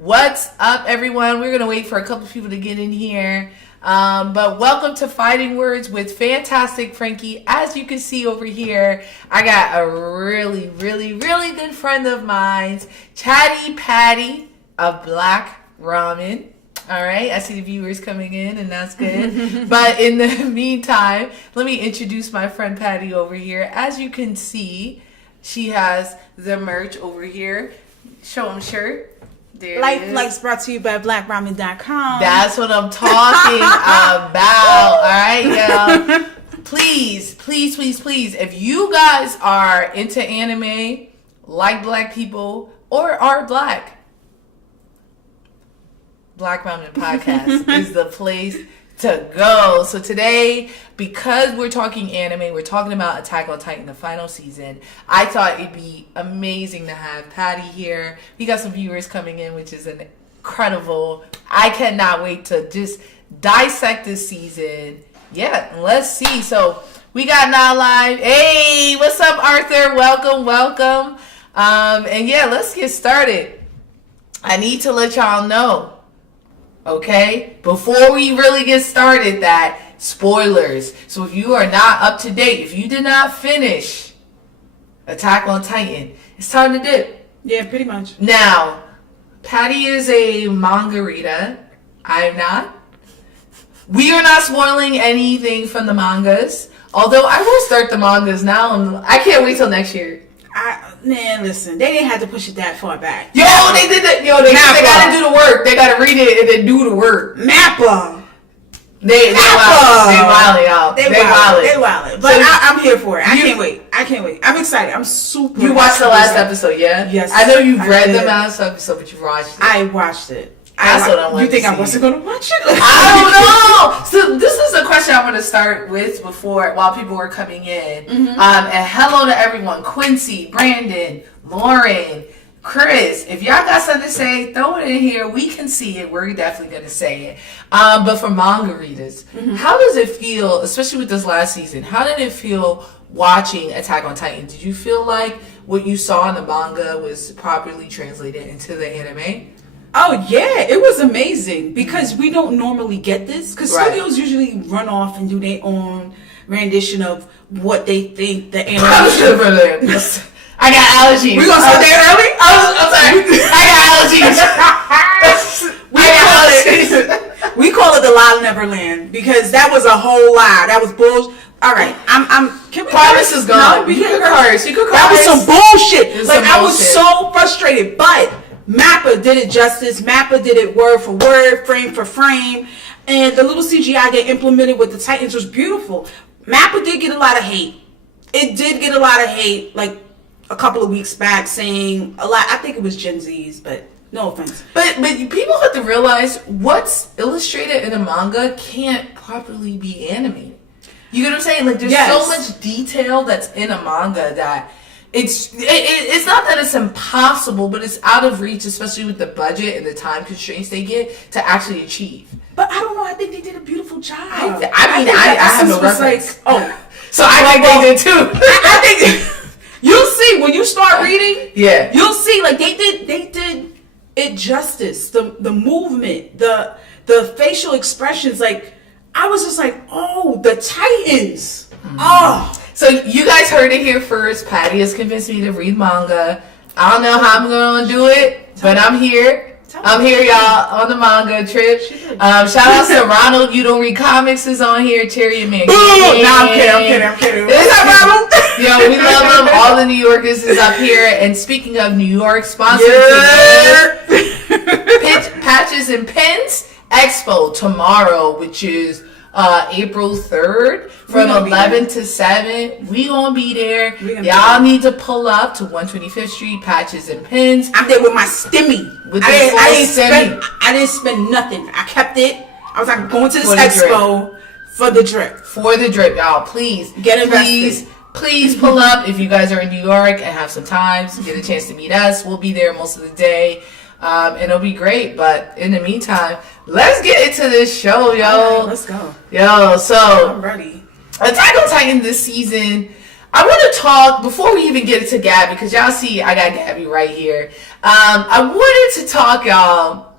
What's up, everyone? We're going to wait for a couple people to get in here. But welcome to Fighting Words with Fantastic Frankie. As you can see over here, I got a really good friend of mine, Chatty Patty of Black Ramen. All right, I see the viewers coming in, and that's good. But in the meantime, let me introduce my friend Patty over here. As you can see, she has the merch over here. Show them shirt. There Life Flex brought to you by blackramen.com. That's what I'm talking about. All right, y'all. Please, if you guys are into anime, like black people, or are Black Ramen Podcast is the place to go. So today, because we're talking anime, we're talking about Attack on Titan, the final season, I thought it'd be amazing to have Patty here. We got some viewers coming in, which is incredible. I cannot wait to just dissect this season. Yeah, let's see. So we got now live. Hey, what's up, Arthur? Welcome. And yeah, let's get started. I need to let y'all know, okay, before we really get started, that spoilers. So if you are not up to date, if you did not finish Attack on Titan, it's time to dip. Yeah, pretty much. Now, Patty is a manga reader. I am not. We are not spoiling anything from the mangas. Although I will start the mangas now. I can't wait till next year. Man, listen, they didn't have to push it that far back. Yo, they did that. Yo, they gotta do the work. They gotta read it and then do the work. Mappa. They wildin', y'all. They wildin'. But so I'm here for it. I can't wait. I'm excited. I'm super. You watched the last episode, yeah? Yes. I know you've read the last episode, but you watched it. I watched it. That's what I want. You think I wasn't going to watch it? I don't know. So this is a question I want to start with while people were coming in. Mm-hmm. And hello to everyone: Quincy, Brandon, Lauren, Chris. If y'all got something to say, throw it in here. We can see it. We're definitely going to say it. But for manga readers, how does it feel, especially with this last season? How did it feel watching Attack on Titan? Did you feel like what you saw in the manga was properly translated into the anime? Oh yeah, it was amazing because we don't normally get this because studios usually run off and do their own rendition of what they think the anime. I got allergies. We gonna start there early? I'm sorry. I got allergies. We call it the Lie Neverland because that was a whole lie. That was bullshit. All right, Can we Paris is gone. You can curse. That was some bullshit. I was so frustrated, but Mappa did it justice. Mappa did it word for word, frame for frame. And the little CGI they implemented with the Titans was beautiful. Mappa did get a lot of hate. It did get a lot of hate, like a couple of weeks back, saying a lot. I think it was Gen Z's, but no offense. But people have to realize what's illustrated in a manga can't properly be animated. You get what I'm saying? Like, there's so much detail that's in a manga that it's not that it's impossible, but it's out of reach, especially with the budget and the time constraints they get to actually achieve. But I don't know. I think they did a beautiful job. I have no reference. So I think they did too. I think you'll see when you start reading. Yeah, you'll see. Like they did it justice. The movement, the facial expressions. Like I was just like, oh, the Titans. Mm-hmm. Oh. So you guys heard it here first. Patty has convinced me to read manga. I don't know how I'm going to do it, but I'm here. I'm here, y'all, on the manga trip. Shout out to Ronald. You don't read comics is on here. Terry and Man. No, I'm kidding. Is that Ronald? Yo, we love them. All the New Yorkers is up here. And speaking of New York, sponsored today, Patches and Pins Expo tomorrow, which is April 3rd from 11 to 7. We gonna be there. Y'all need to pull up to 125th Street, Patches and Pins. I'm there with my stimmy. I didn't spend nothing. I kept it. I was like going to this expo for the drip. For the drip, y'all. Please get invested. Please pull up if you guys are in New York and have some time. Get a chance to meet us. We'll be there most of the day. And it'll be great. But in the meantime, let's get into this show, yo. All right, let's go. Yo, so I'm ready. Attack on Titan this season, I want to talk, before we even get into Gabby, because y'all see I got Gabby right here. I wanted to talk, y'all,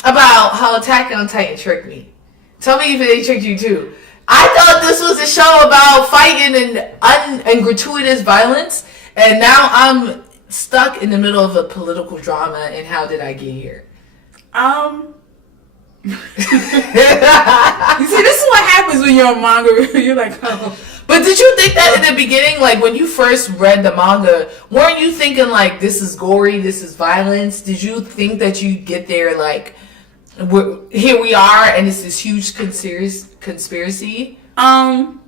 about how Attack on Titan tricked me. Tell me if they tricked you too. I thought this was a show about fighting and gratuitous violence, and now I'm stuck in the middle of a political drama, and how did I get here? You see, this is what happens when you're a manga. You're like, oh. But did you think that in the beginning, like when you first read the manga, weren't you thinking like this is gory, this is violence? Did you think that you'd get there like, here we are, and it's this huge conspiracy? Well,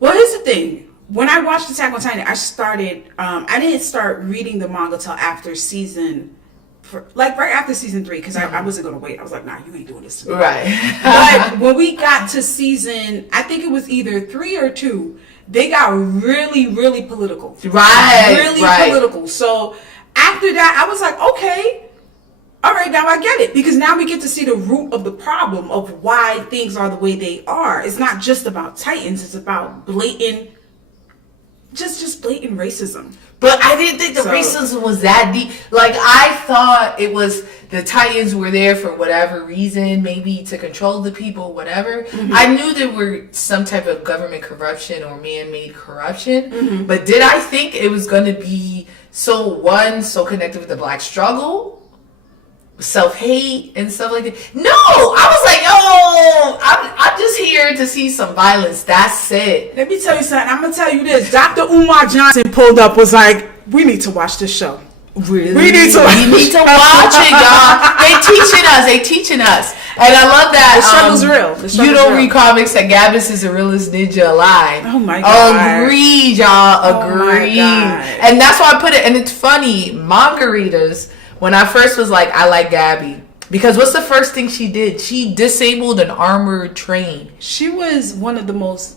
here's the thing. When I watched Attack on Titan, I didn't start reading the manga till after right after season 3, because I wasn't going to wait. I was like, nah, you ain't doing this to me. Right. But when we got to season, I think it was either 3 or 2, they got really, really political. Right. Really political. So after that, I was like, okay, all right, now I get it. Because now we get to see the root of the problem of why things are the way they are. It's not just about Titans. It's about blatant racism. But I didn't think the racism was that deep. Like, I thought it was the Titans were there for whatever reason, maybe to control the people, whatever. Mm-hmm. I knew there were some type of government corruption or man-made corruption. Mm-hmm. But did I think it was going to be so connected with the Black struggle? Self-hate and stuff like that. No, I was like, I'm just here to see some violence. That's it. Let me tell you something. I'm gonna tell you this. Dr. Umar Johnson pulled up, was like, we need to watch this show. Really? We need to watch it, y'all. They teaching us. And I love that. The struggle's real. You don't read comics that Gabus is the realest ninja alive. Oh my God. Agreed, y'all. Agreed. Oh, and that's why I put it. And it's funny, manga readers, when I first was like, I like Gabby. Because what's the first thing she did? She disabled an armored train. She was one of the most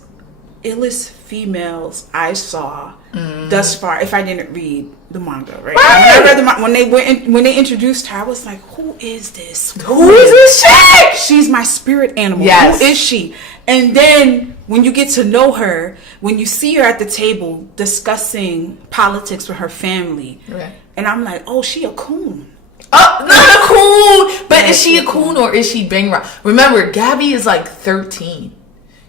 illest females I saw thus far, if I didn't read the manga, right? When I read the manga, when they introduced her, I was like, who is this? Who is this chick? She's my spirit animal. Yes. Who is she? And then when you get to know her, when you see her at the table discussing politics with her family, right. And I'm like, oh, she a coon. Oh, not a coon. But is she a coon or is she bang rock? Remember, Gabby is like 13.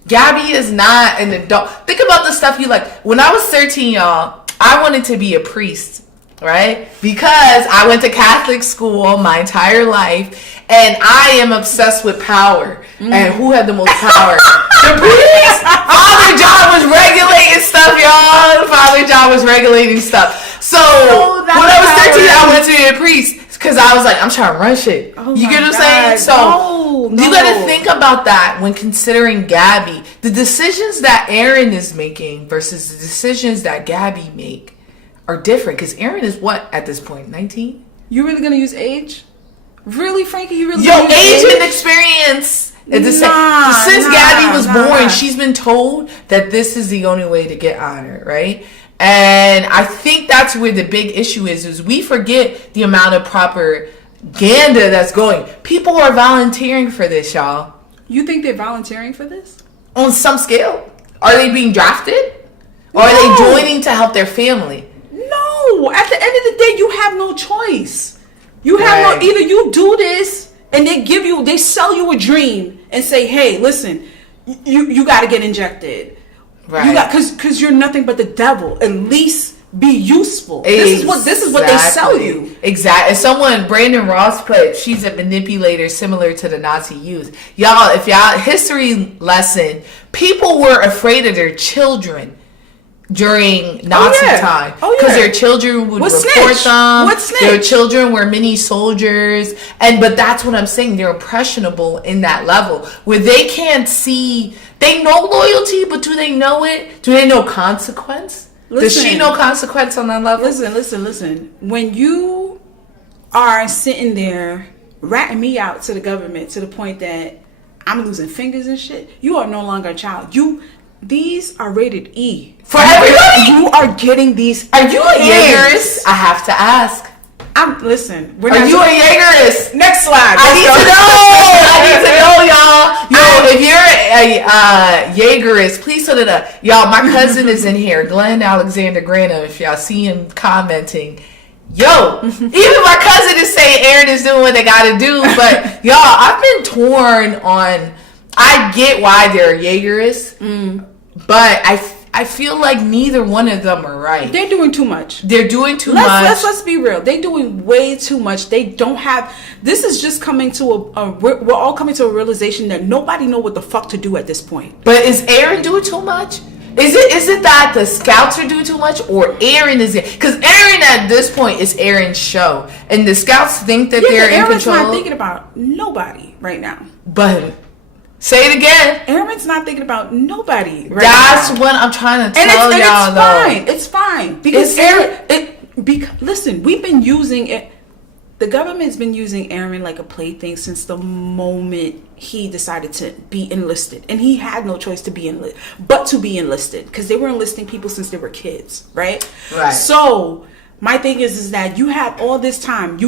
Gabby is not an adult. Think about the stuff you like. When I was 13, y'all, I wanted to be a priest, right? Because I went to Catholic school my entire life, and I am obsessed with power. And who had the most power? The priest. Father John was regulating stuff, y'all. Father John was regulating stuff. So when I was 13, I went to be a priest because I was like, I'm trying to run shit. You get what I'm saying? So you got to think about that when considering Gabby. The decisions that Eren is making versus the decisions that Gabby make are different. Because Eren is what at this point? 19? You really gonna use age? Really, Frankie? You really? Yo, age and experience. Since Gabby was born, she's been told that this is the only way to get honor, right? And I think that's where the big issue is we forget the amount of propaganda that's going. People are volunteering for this, y'all. You think they're volunteering for this? On some scale. Are they being drafted? Or are they joining to help their family? No. At the end of the day, you have no choice. You have no, either you do this and they sell you a dream and say, hey, listen, you got to get injected. Right. You got because you're nothing but the devil. At least be useful. Exactly. This is what they sell you. Exactly. And someone, Brandon Ross put, she's a manipulator similar to the Nazi youth. Y'all, history lesson, people were afraid of their children during Nazi time. Because their children would report them. Their children were mini soldiers. But that's what I'm saying. They're impressionable in that level where they can't see. They know loyalty, but do they know it? Do they know consequence? Does she know consequence on that level? Listen. When you are sitting there ratting me out to the government to the point that I'm losing fingers and shit, you are no longer a child. These are rated E. For everybody? You are getting these. Are you a Jaegerist? I have to ask. Listen. Are you a Jaegerist? Next slide. I need to know, y'all. If you're Jaegerist, please put it up. Y'all, my cousin is in here, Glenn Alexander Grano, if y'all see him commenting. Yo, even my cousin is saying Eren is doing what they gotta do, but y'all, I've been torn on, I get why they're Jaegerists, but I feel like neither one of them are right. They're doing too much. They're doing too much. Let's be real. They're doing way too much. They don't have. This is just coming to we're all coming to a realization that nobody know what the fuck to do at this point. But is Eren doing too much? Is it that the scouts are doing too much, or Eren is it? Because Eren at this point is Eren's show, and the scouts think that they're in control. Eren's not thinking about nobody right now. But say it again. Eren's not thinking about nobody right That's now. what I'm trying to tell y'all. And it's fine because listen, we've been using it. The government's been using Eren like a plaything since the moment he decided to be enlisted, and he had no choice to be enlisted because they were enlisting people since they were kids, right? Right. So my thing is that you had all this time.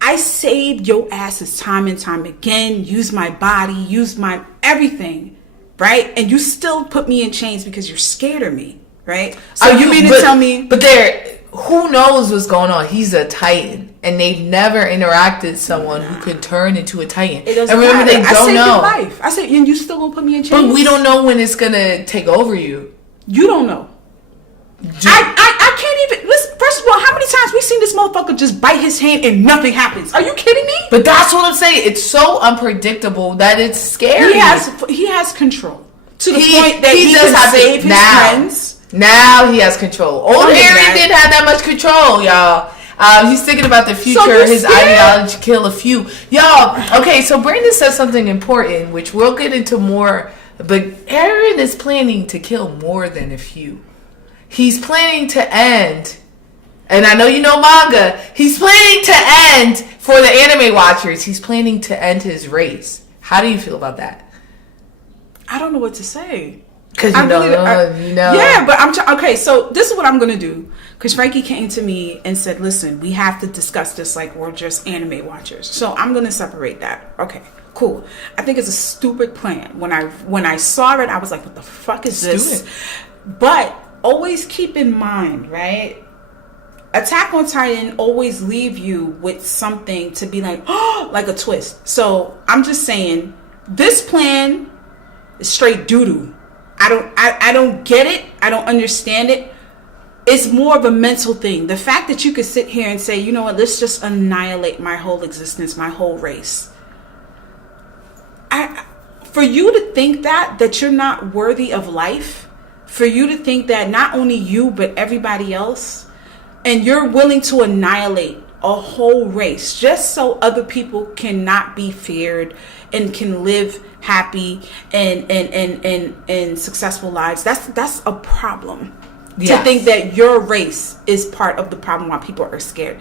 I saved your asses time and time again. Use my body, use my everything, right? And you still put me in chains because you're scared of me, right? So you mean to tell me? But who knows what's going on? He's a Titan, and they've never interacted someone who could turn into a Titan. It doesn't remember, matter. they don't know. I saved your life. I said, and you still gonna put me in chains? But we don't know when it's gonna take over you. You don't know. I can't even listen. First of all, how many times we seen this motherfucker just bite his hand and nothing happens? Are you kidding me? But that's what I'm saying. It's so unpredictable that it's scary. He has control to the point that he does can save his friends. Now he has control. Old Eren didn't have that much control, y'all. He's thinking about the future. So his ideology kill a few. Y'all, okay, so Brandon says something important, which we'll get into more. But Eren is planning to kill more than a few. He's planning to end, and I know you know manga, he's planning to end, for the anime watchers, he's planning to end his race. How do you feel about that? I don't know what to say. Because you know. Yeah, but okay, so this is what I'm going to do. Because Frankie came to me and said, listen, we have to discuss this like we're just anime watchers. So I'm going to separate that. Okay, cool. I think it's a stupid plan. When I saw it, I was like, what the fuck is this? But always keep in mind, right? Attack on Titan always leave you with something to be like, oh, like a twist. So I'm just saying, this plan is straight doo-doo. I don't get it. I don't understand it. It's more of a mental thing. The fact that you could sit here and say, you know what, let's just annihilate my whole existence, my whole race. For you to think that you're not worthy of life, for you to think that not only you, but everybody else, and you're willing to annihilate a whole race just so other people cannot be feared and can live happy and successful lives, that's a problem. Yes. To think that your race is part of the problem why people are scared.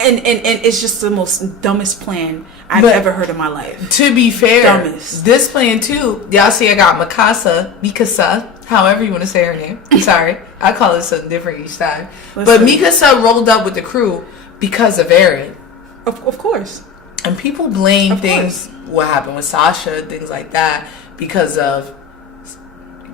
And it's just the most dumbest plan I've ever heard in my life. To be fair, this plan too, y'all see I got Mikasa, however you want to say her name. I'm sorry. I call it something different each time. But Mikasa rolled up with the crew because of Eren. Of course. And people blame things, what happened with Sasha, things like that, because of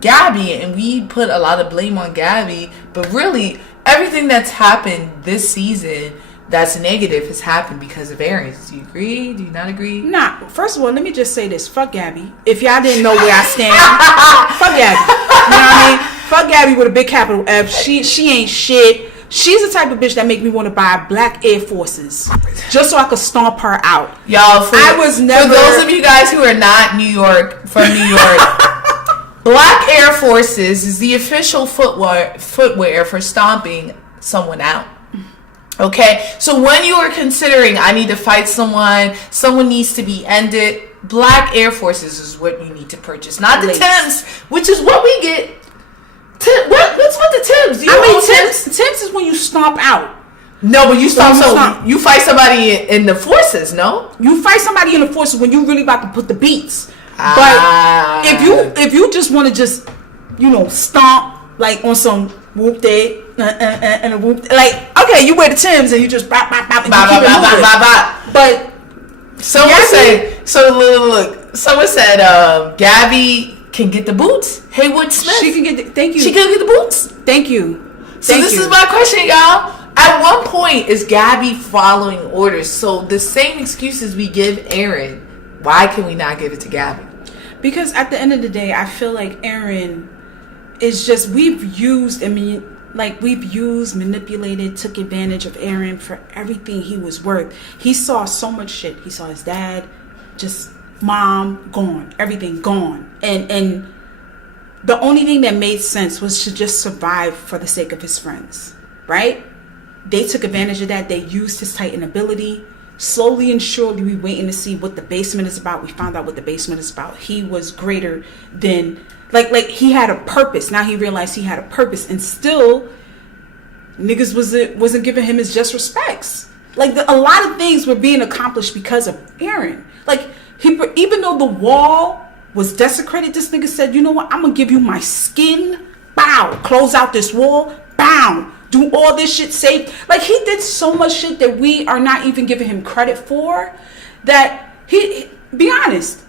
Gabby. And we put a lot of blame on Gabby. But really, everything that's happened this season that's negative has happened because of Eren. Do you agree? Do you not agree? Nah. First of all, let me just say this. Fuck Gabby. If y'all didn't know where I stand, fuck Gabby. You know what I mean? Fuck Gabby with a big capital F. She ain't shit. She's the type of bitch that make me want to buy black Air Forces just so I could stomp her out. Y'all, for those of you guys who are not from New York, black Air Forces is the official footwear for stomping someone out. Okay, so when you are considering, I need to fight someone needs to be ended, black Air Forces is what you need to purchase, not the Tims, which is what we get. What's with the Tims? Tims is when you stomp out. No, but you you fight somebody in the forces. No, you fight somebody in the forces when you really about to put the beats. But if you just want to just stomp like on some whoop day and a whoop, like okay, you wear the Tims and you just bop bop bop and you keep it moving. But someone said Gabby can get the boots. Haywood Smith. She can get thank you. She can get the boots. Thank you. So this is my question, y'all. At one point, is Gabby following orders? So the same excuses we give Eren, why can we not give it to Gabby? Because at the end of the day, I feel like Eren is just, we've used, manipulated, took advantage of Eren for everything he was worth. He saw so much shit. He saw his dad, just mom, gone. Everything gone. And the only thing that made sense was to just survive for the sake of his friends, right? They took advantage of that. They used his Titan ability. Slowly and surely, we waiting to see what the basement is about. We found out what the basement is about. He was greater than, like he had a purpose. Now he realized he had a purpose, and still, niggas wasn't giving him his just respects. Like a lot of things were being accomplished because of Eren. Like even though the wall was desecrated, this nigga said, you know what, I'm gonna give you my skin, bow, close out this wall, bow, do all this shit safe. Like he did so much shit that we are not even giving him credit for, that he, be honest,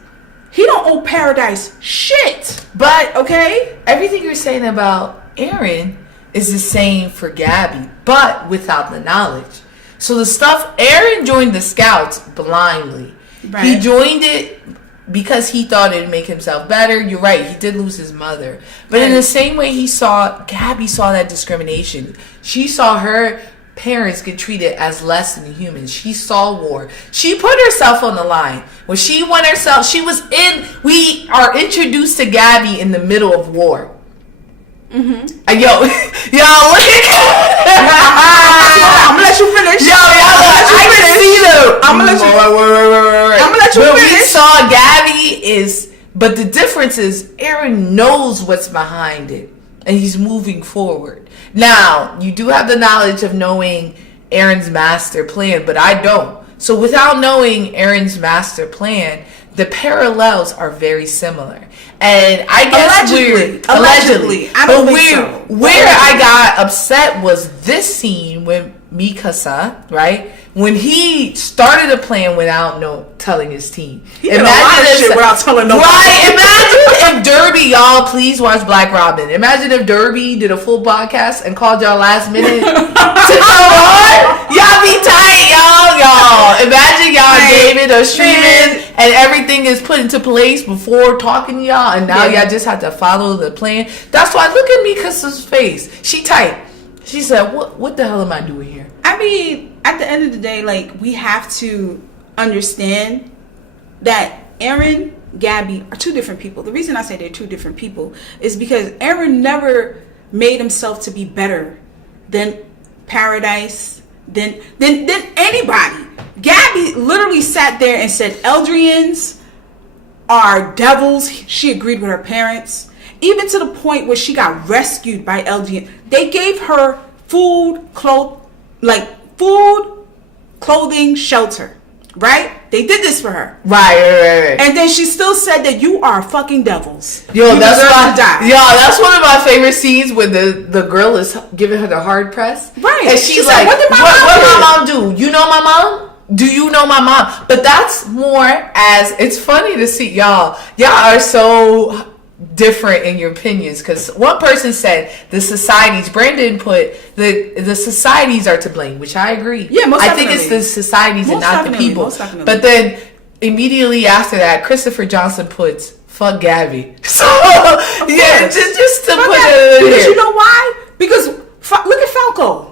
he don't owe Paradise shit. But okay, everything you're saying about Eren is the same for Gabby, but without the knowledge. So the stuff, Eren joined the Scouts blindly. Right. He joined it because he thought it'd make himself better. You're right, he did lose his mother. But in the same way Gabby saw that discrimination. She saw her parents get treated as less than humans. She saw war. She put herself on the line. When she won herself, we are introduced to Gabby in the middle of war. Mm-hmm. Y'all look at I'm gonna let you finish. I'm gonna let you finish. We saw Gabby but the difference is Eren knows what's behind it, and he's moving forward. Now, you do have the knowledge of knowing Eren's master plan, but I don't. So without knowing Eren's master plan, the parallels are very similar. And I guess allegedly. Where I got upset was this scene with Mikasa, right? When he started a plan without telling his team. He did a lot of shit without telling nobody. Right? Imagine if Derby, y'all, please watch Black Robin. Imagine if Derby did a full podcast and called y'all last minute to come on. Y'all be tight, y'all. Imagine y'all gave it a streaming and everything is put into place before talking to y'all, and now y'all just have to follow the plan. That's why look at Mikasa's face. She tight. She said, what the hell am I doing here? I mean, at the end of the day, like, we have to understand that Eren, Gabby are two different people. The reason I say they're two different people is because Eren never made himself to be better than Paradise, than anybody. Gabby literally sat there and said Eldrians are devils. She agreed with her parents. Even to the point where she got rescued by Eldrian. They gave her food, clothing, shelter. Right? They did this for her. Right. And then she still said that you are fucking devils. That's one of my favorite scenes where the girl is giving her the hard press. Right. And she's like, what did my mom do? You know my mom? Do you know my mom? But that's more as, it's funny to see y'all are so different in your opinions, because one person said the societies, Brandon put the societies are to blame, which I agree. Yeah, most definitely. I think it's the societies and not the people. But then immediately after that, Christopher Johnson puts fuck Gabby. So yeah, just to put it in because here. You know why? Because look at Falco.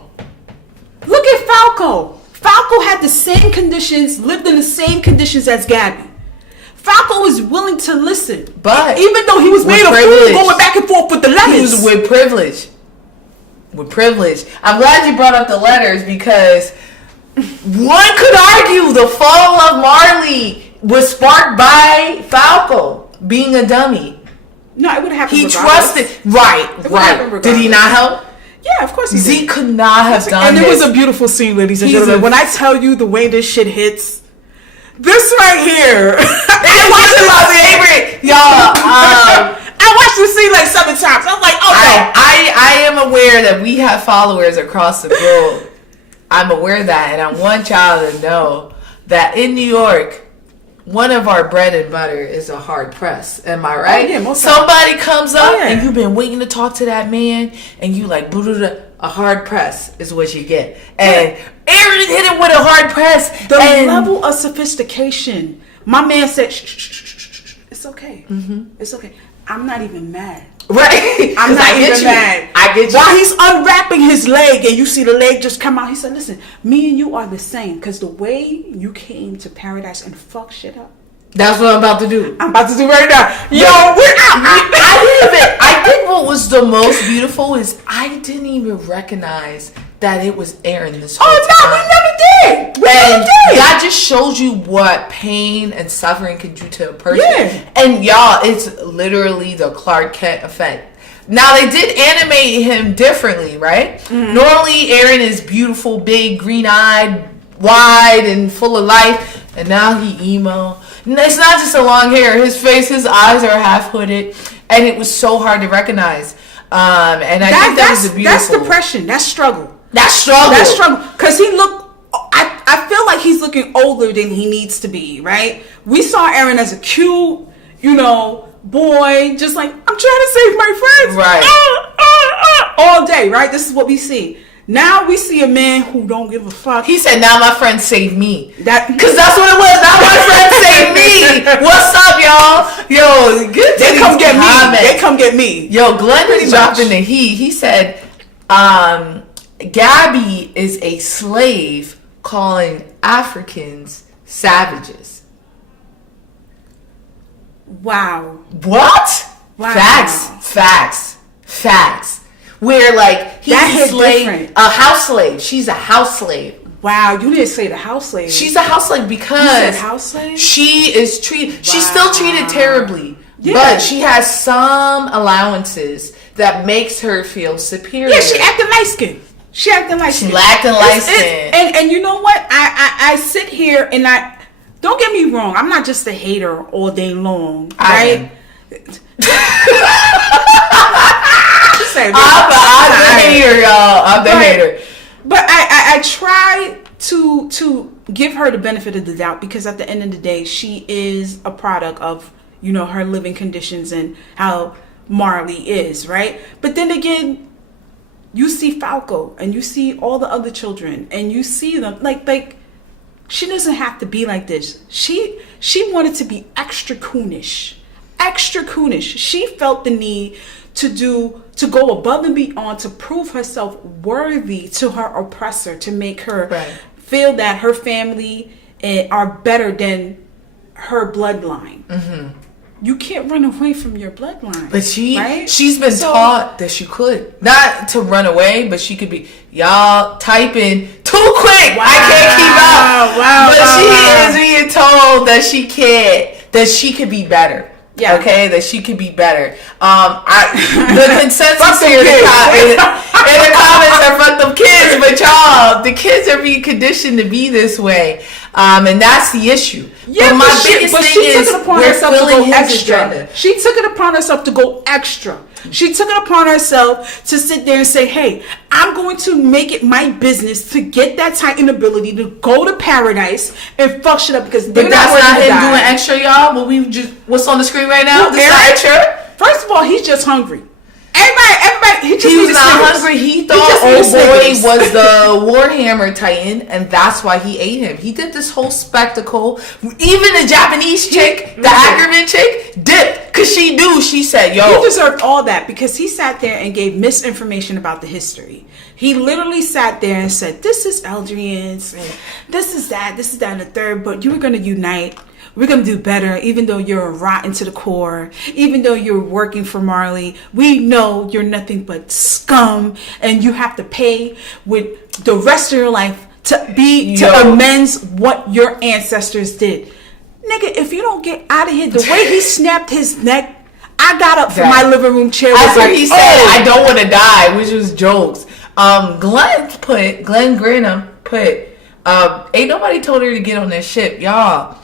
Falco had the same conditions, lived in the same conditions as Gabby. Falco was willing to listen, but even though he was made a fool going back and forth with the letters. He was with privilege. I'm glad you brought up the letters, because one could argue the fall of Marley was sparked by Falco being a dummy. No, it would have happened. He trusted. Right. Did he not help? Yeah, of course he did. Zeke could not have done this. And it was a beautiful scene, ladies and gentlemen. When I tell you the way this shit hits, this right here. I watched my favorite, y'all. I watched the scene like 7 times. I'm like, oh no. I am aware that we have followers across the globe. I'm aware of that, and I want y'all to know that in New York, one of our bread and butter is a hard press. Am I right? Oh, yeah, most Somebody comes up yeah. and you've been waiting to talk to that man, and you like, a hard press is what you get. And Eren hit him with a hard press. The level of sophistication. My man said, shh. It's okay. It's okay. I'm not even mad. Right. I'm not even mad. I get you. While he's unwrapping his leg and you see the leg just come out, he said, listen, me and you are the same. Because the way you came to paradise and fuck shit up. That's what I'm about to do. I'm about to do right now. Yo, we're out. I think what was the most beautiful is I didn't even recognize that it was Eren this whole time. Oh, no, we never did. That just shows you what pain and suffering can do to a person. Yeah. And y'all, it's literally the Clark Kent effect. Now, they did animate him differently, right? Mm-hmm. Normally, Eren is beautiful, big, green-eyed, wide, and full of life. And now he emo. It's not just the long hair. His face, his eyes are half hooded. And it was so hard to recognize. And I think that was the beautiful. That's depression. That's struggle. That's struggle. Because he looked... I feel like he's looking older than he needs to be, right? We saw Eren as a cute, boy, just like, I'm trying to save my friends. Right. All day, right? This is what we see. Now we see a man who don't give a fuck. He said, now my friends save me. Because that's what it was. Now my friends save me. What's up, y'all? Yo, they come get me. They come get me. Yo, Glenn is dropping the heat. He said, Gabby is a slave calling Africans savages. Wow. What? Wow. Facts. Where like he's a slave, different. A house slave. She's a house slave. Wow, you didn't say the house slave. She's a house slave because you said house slave? She is treated. Wow. She's still treated terribly, yeah. But she has some allowances that makes her feel superior. Yeah, she acting light skinned. She acting light skinned. And you know what? I sit here and I don't get me wrong. I'm not just a hater all day long, right? I'm the hater, y'all. I'm the hater. But I try to give her the benefit of the doubt because at the end of the day, she is a product of, her living conditions and how Marley is, right? But then again, you see Falco and you see all the other children and you see them like she doesn't have to be like this. She wanted to be extra coonish. She felt the need to go above and beyond to prove herself worthy to her oppressor, to make her feel that her family are better than her bloodline. Mm-hmm. You can't run away from your bloodline. But she's been taught that she could. Not to run away, but she could be, y'all typing too quick. Wow, I can't keep up. But she is being told that she can't, that she could be better. Yeah. Okay, that she could be better. The consensus here in the comments are fuck them kids, but y'all, the kids are being conditioned to be this way. And that's the issue. Yeah, but my biggest thing is we're filling his agenda. She took it upon herself to go extra. She took it upon herself to sit there and say, hey, I'm going to make it my business to get that Titan ability to go to paradise and fuck shit up because but that's not him doing extra, y'all. But what's on the screen right now? This is extra. First of all, he's just hungry. Everybody, he was not hungry. He thought old boy was the Warhammer Titan, and that's why he ate him. He did this whole spectacle. Even the Japanese chick, the Ackerman chick, dipped because she knew. She said, "Yo, he deserved all that because he sat there and gave misinformation about the history." He literally sat there and said, "This is Eldrians, this is that, and the third. But you were going to unite." We're going to do better, even though you're rotten to the core, even though you're working for Marley. We know you're nothing but scum, and you have to pay with the rest of your life to amends what your ancestors did. Nigga, if you don't get out of here, the way he snapped his neck, I got up from my living room chair. After he said, I don't want to die, which was jokes. Glenn Granum put, ain't nobody told her to get on that ship, y'all.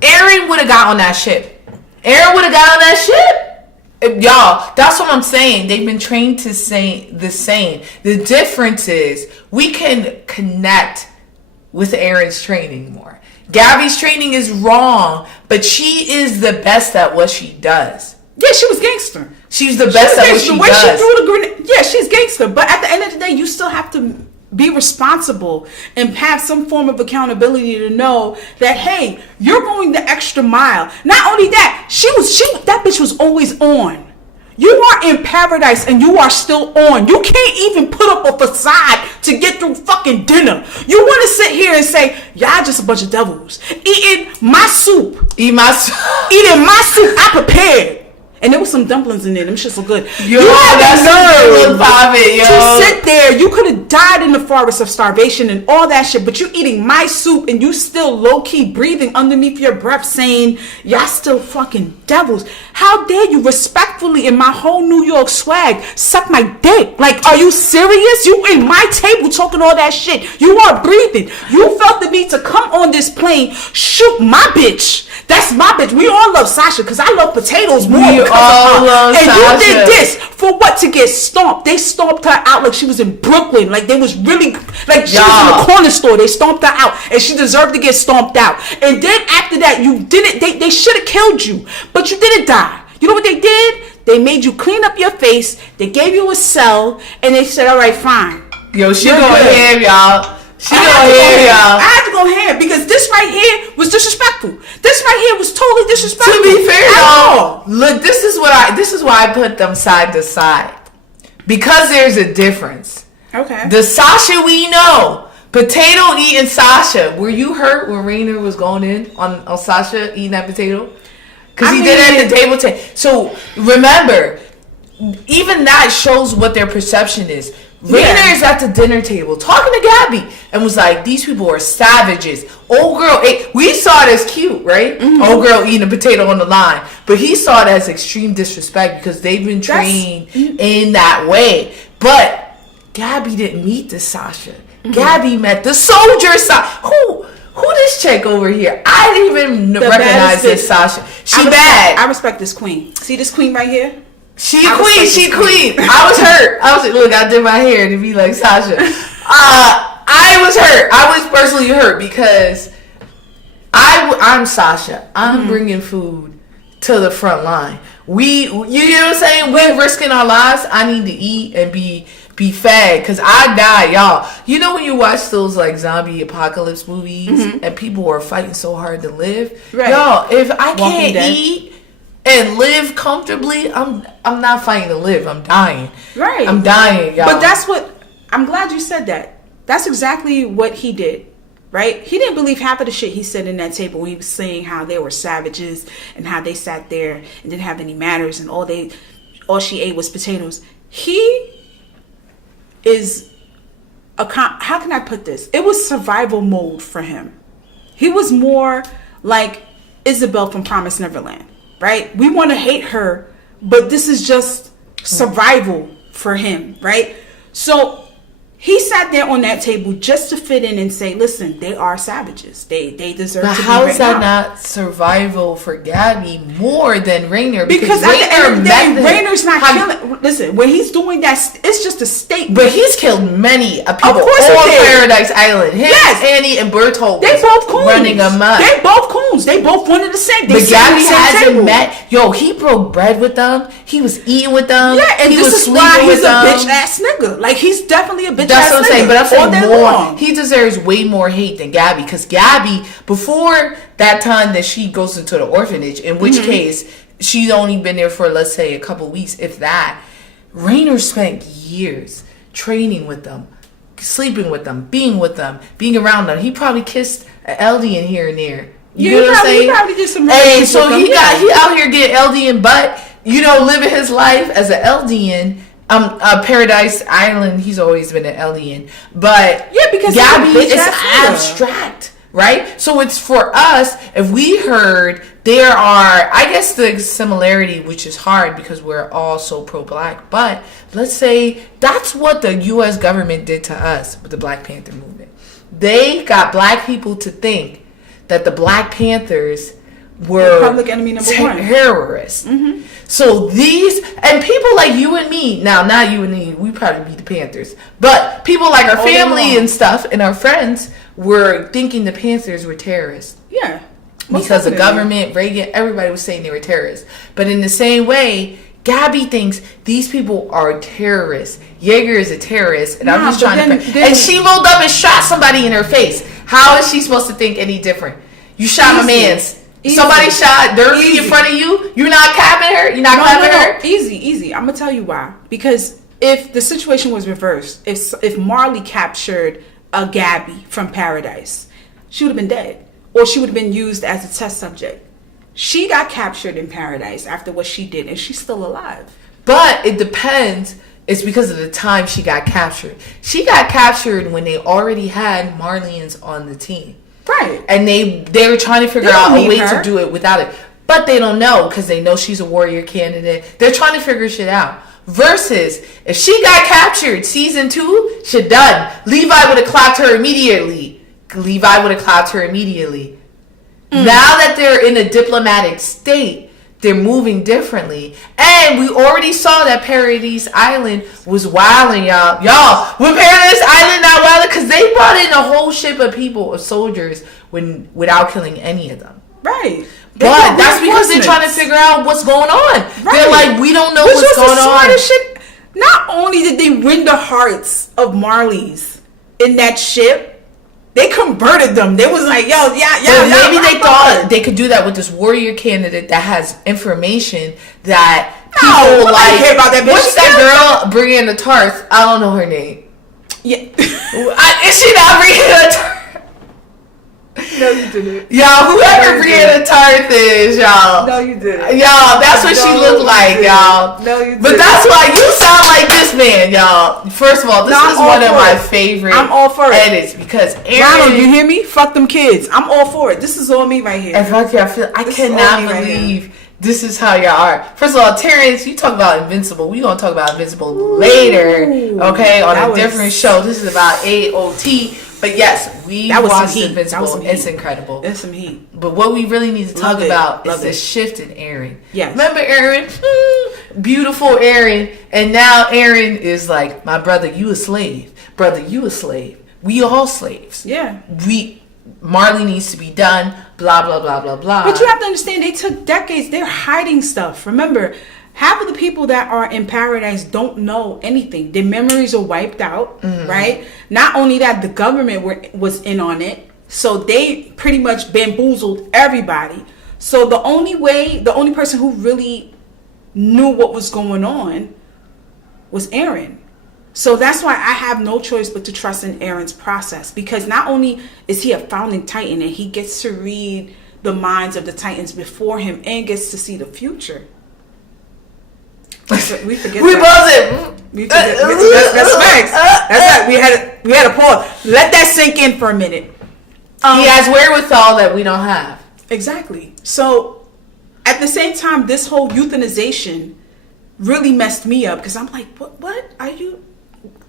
Eren would have got on that ship. Y'all, that's what I'm saying. They've been trained to say the same. The difference is we can connect with Eren's training more. Gabby's training is wrong, but she is the best at what she does. Yeah, she was gangster. She's the best at what she does. The way she threw the grenade, yeah, she's gangster. But at the end of the day, you still have to be responsible and have some form of accountability to know that, hey, you're going the extra mile. Not only that, that bitch was always on. You are in paradise and you are still on. You can't even put up a facade to get through fucking dinner. You want to sit here and say, y'all just a bunch of devils. Eating my soup. Eating my soup I prepared. And there was some dumplings in there. Them shits so good. Yo, you had the nerve to sit there. You could have died in the forest of starvation and all that shit. But you eating my soup and you still low-key breathing underneath your breath saying, y'all still fucking devils. How dare you respectfully in my whole New York swag suck my dick? Like, are you serious? You in my table talking all that shit. You are breathing. You felt the need to come on this plane, shoot my bitch. That's my bitch. We all love Sasha because I love potatoes more. We all love Sasha. And you did this for what? To get stomped. They stomped her out like she was in Brooklyn. Like they was really, like she was in the corner store. They stomped her out and she deserved to get stomped out. And then after that, you didn't, they should have killed you, but you didn't die. You know what they did? They made you clean up your face. They gave you a cell and they said, all right, fine. Yo, she going ham, y'all. She going ham, y'all. I had to go ham because this right here was disrespectful. This right here was totally disrespectful. To be fair, y'all, look, this is why I put them side to side. Because there's a difference. Okay. The Sasha we know, potato eating Sasha. Were you hurt when Rainer was going in on Sasha eating that potato? Because he did it at the table. So remember, even that shows what their perception is. Rainer is at the dinner table talking to Gabby and was like, these people are savages. Old girl ate. We saw it as cute, right? Mm-hmm. Old girl eating a potato on the line. But he saw it as extreme disrespect because they've been trained in that way. But Gabby didn't meet the Sasha. Mm-hmm. Gabby met the soldier Sasha. Who this chick over here? I didn't even recognize this Sasha. She bad. I respect this queen. See this queen right here? She queen. I was hurt. Look, I did my hair to be like Sasha. I was hurt. I was personally hurt because I'm Sasha. I'm bringing food to the front line. You know what I'm saying? We're risking our lives. I need to eat and be fed because I die, y'all. You know when you watch those like zombie apocalypse movies and people are fighting so hard to live? Right. Y'all, if I can't eat and live comfortably, I'm not fighting to live. I'm dying. Right. I'm dying, y'all. But that's what, I'm glad you said that. That's exactly what he did, right? He didn't believe half of the shit he said in that table when he was saying how they were savages and how they sat there and didn't have any manners and all she ate was potatoes. He is how can I put this? It was survival mode for him. He was more like Isabel from Promised Neverland. Right? We want to hate her, but this is just survival for him, right? So he sat there on that table just to fit in and say, listen, they are savages. They deserve to be. But how is that not survival for Gabby more than Rainer? Because at the end of the day, Rainer's not killing. Listen, when he's doing that, it's just a statement. But he's killed many people. Of course on Paradise Island. Yes. Annie and Bertolt. They both coons. Running amok. They both coons. They both wanted the same. But Gabby hasn't met. Yo, he broke bread with them. He was eating with them. Yeah, and this is why he's a bitch ass nigga. Like he's definitely a bitch. That's what I'm saying, but I'm saying more. He deserves way more hate than Gabby, because Gabby, before that time that she goes into the orphanage, in which case she's only been there for, let's say, a couple weeks, if that. Rainer spent years training with them, sleeping with them, being around them. He probably kissed an Eldian here and there. You know what I'm saying? He probably did some. Hey, so he out here getting Eldian butt, living his life as an Eldian. Paradise Island, he's always been an Eldian, but yeah, because Gabby is abstract, right? So it's for us. If we heard there are, I guess the similarity, which is hard because we're all so pro-black, but let's say that's what the U.S. government did to us with the Black Panther movement. They got black people to think that the Black Panthers were public enemy number one terrorists. So these, and people like you and me, now not you and me, we probably be the Panthers, but people like our family and stuff and our friends were thinking the Panthers were terrorists. Yeah. Because the government, Reagan, everybody was saying they were terrorists. But in the same way, Gabby thinks these people are terrorists. Jaeger is a terrorist, and I'm just trying to... And she rolled up and shot somebody in her face. How is she supposed to think any different? You shot my man's. Somebody shot Derby in front of you. You're not capping her. You're not capping her. Easy. I'm gonna tell you why. Because if the situation was reversed, if Marley captured a Gabby from Paradise, she would have been dead, or she would have been used as a test subject. She got captured in Paradise after what she did, and she's still alive. But it depends. It's because of the time she got captured. She got captured when they already had Marlians on the team. Right. And they were trying to figure out a way to do it without it. But they don't know because they know she's a warrior candidate. They're trying to figure shit out. Versus, if she got captured season 2, shit done. Levi would have clapped her immediately. Now that they're in a diplomatic state, they're moving differently. And we already saw that Paradise Island was wilding, y'all. With Paradise Island not wilding, because they brought in a whole ship of people, of soldiers, without killing any of them. Right. But that's because they're trying to figure out what's going on. Right. They're like, we don't know what's going on. Shit. Not only did they win the hearts of Marlies in that ship, they converted them. They was like, yo, maybe they thought they could do that with this warrior candidate that has information that people like. Care about that bitch. What's that girl, Brianna Tarth? I don't know her name. Yeah. Is she not Brianna Tarth? No, you didn't. Y'all, whoever Brianna Tarth is, y'all. No, you didn't. Y'all, that's what she looked like, y'all. No, you didn't. But that's why you sound like this man, y'all. First of all, this is one of my favorite edits because Eren... Ronald, you hear me? Fuck them kids. I'm all for it. This is all me right here. And fuck you, I cannot believe this is how y'all are. First of all, Terrence, you talk about Invincible. We gonna talk about Invincible later, okay? On a different show. This is about AOT. But yes, we watched Invincible. It's incredible. It's some heat. But what we really need to talk about is the shift in Eren. Yes. Remember Eren? Beautiful Eren. And now Eren is like, my brother, you a slave. Brother, you a slave. We all slaves. Yeah. Marley needs to be done. Blah, blah, blah, blah, blah. But you have to understand, they took decades. They're hiding stuff. Remember, half of the people that are in Paradise don't know anything. Their memories are wiped out, right? Not only that, the government was in on it. So they pretty much bamboozled everybody. So the only person who really knew what was going on was Eren. So that's why I have no choice but to trust in Eren's process. Because not only is he a founding Titan and he gets to read the minds of the Titans before him and gets to see the future. We forget that. That's facts. That's right. We had a pause. Let that sink in for a minute. He has wherewithal that we don't have. Exactly. So at the same time, this whole euthanization really messed me up because I'm like, what are you?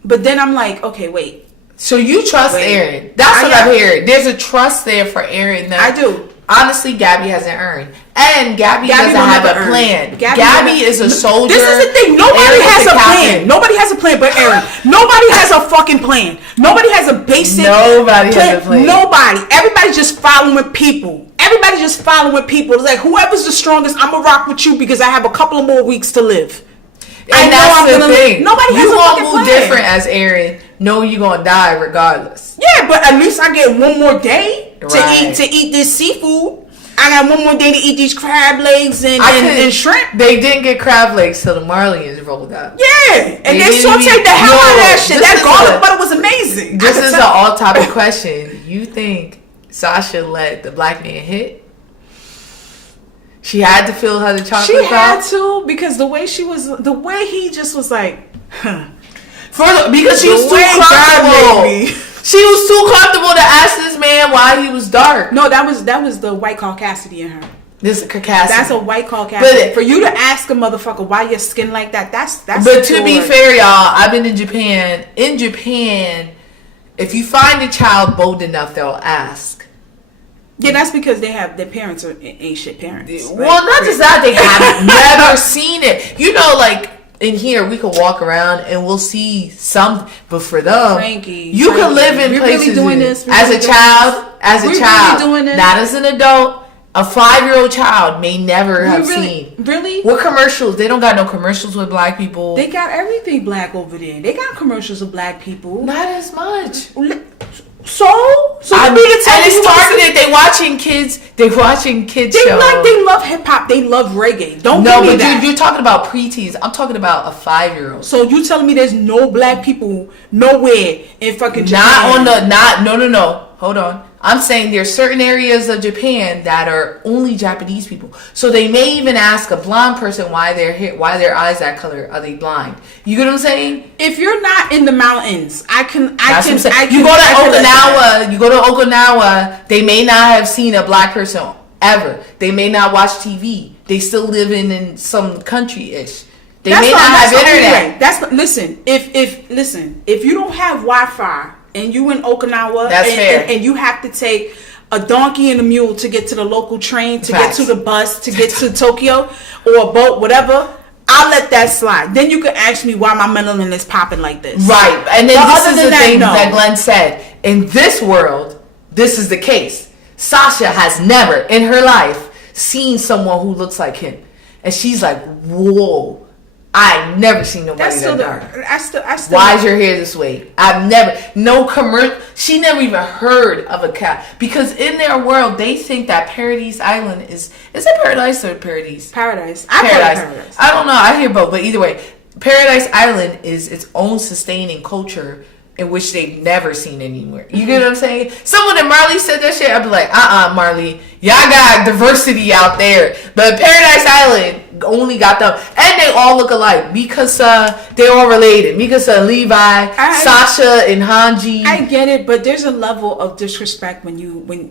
But then I'm like, okay, wait. So you trust Eren? That's what I'm hearing. There's a trust there for Eren. That I do. Honestly, Gabby hasn't earned. And Gabby doesn't have a plan. Gabby is a soldier. This is the thing. Nobody has a plan. Nobody has a plan but Eren. Nobody has a fucking plan. Nobody has a basic Nobody has a plan. Nobody. Everybody's just following people. Everybody's just following people. It's like, whoever's the strongest, I'm going to rock with you because I have a couple of more weeks to live. And that's the thing. Nobody has a fucking plan. You won't move different as Eren. No, you're going to die regardless. Yeah, but at least I get one more day to eat this seafood. I got one more day to eat these crab legs and shrimp. They didn't get crab legs till the Marlians rolled up. Yeah, and they sauteed the hell out of that shit. That garlic butter was amazing. This is an all-topic question. You think Sasha let the black man hit? She had to feel her the chocolate. She had to because the way he just was like, because she was too comfortable. She was too comfortable to ask this man why he was dark. No, that was the white caucasity in her. This is caucasity. That's a white caucasity. For you to ask a motherfucker why your skin like that, that's. But to be fair, y'all, I've been in Japan. In Japan, if you find a child bold enough, they'll ask. Yeah, that's because their parents ain't shit parents. Well, not just that, they have never seen it. You know, like in here we could walk around and we'll see some, but for them, Frankie, you can live in places really doing this? as a child, really doing this? not as an adult. A 5-year-old child may never have seen. Really? What commercials? They don't got no commercials with black people. They got everything black over there. They got commercials of black people. Not as much. So I mean, and it's targeted. They watching kids. They watching kids shows. They love hip hop. They love reggae. Don't give me that. You're talking about preteens. I'm talking about a 5-year-old. So you telling me there's no black people nowhere in fucking Japan? No. Hold on. I'm saying there's certain areas of Japan that are only Japanese people. So they may even ask a blonde person why their eyes that color. Are they blind? You get what I'm saying? If you're not in the mountains, I can. You go to Okinawa. They may not have seen a black person ever. They may not watch TV. They still live in some country-ish. They may not have internet. Listen. If you don't have Wi-Fi and you in Okinawa, and you have to take a donkey and a mule to get to the local train, to get to the bus, to get to Tokyo, or a boat, whatever, I'll let that slide. Then you can ask me why my melanin is popping like this. Right. And then this is the thing that Glenn said. In this world, this is the case. Sasha has never in her life seen someone who looks like him. And she's like, whoa. I've never seen nobody that dark. Why is your hair this way? No commercial. She never even heard of a cat. Because in their world, they think that Paradise Island is it Paradise or Paradise? Paradise. Paradise. I don't know. I hear both. But either way, Paradise Island is its own sustaining culture in which they've never seen anywhere. You get what I'm saying? Someone that Marley said that shit, I'd be like, Marley, y'all got diversity out there. But Paradise Island only got them. And they all look alike. Mikasa, they're all related. Mikasa, Levi, Sasha, and Hanji. I get it, but there's a level of disrespect when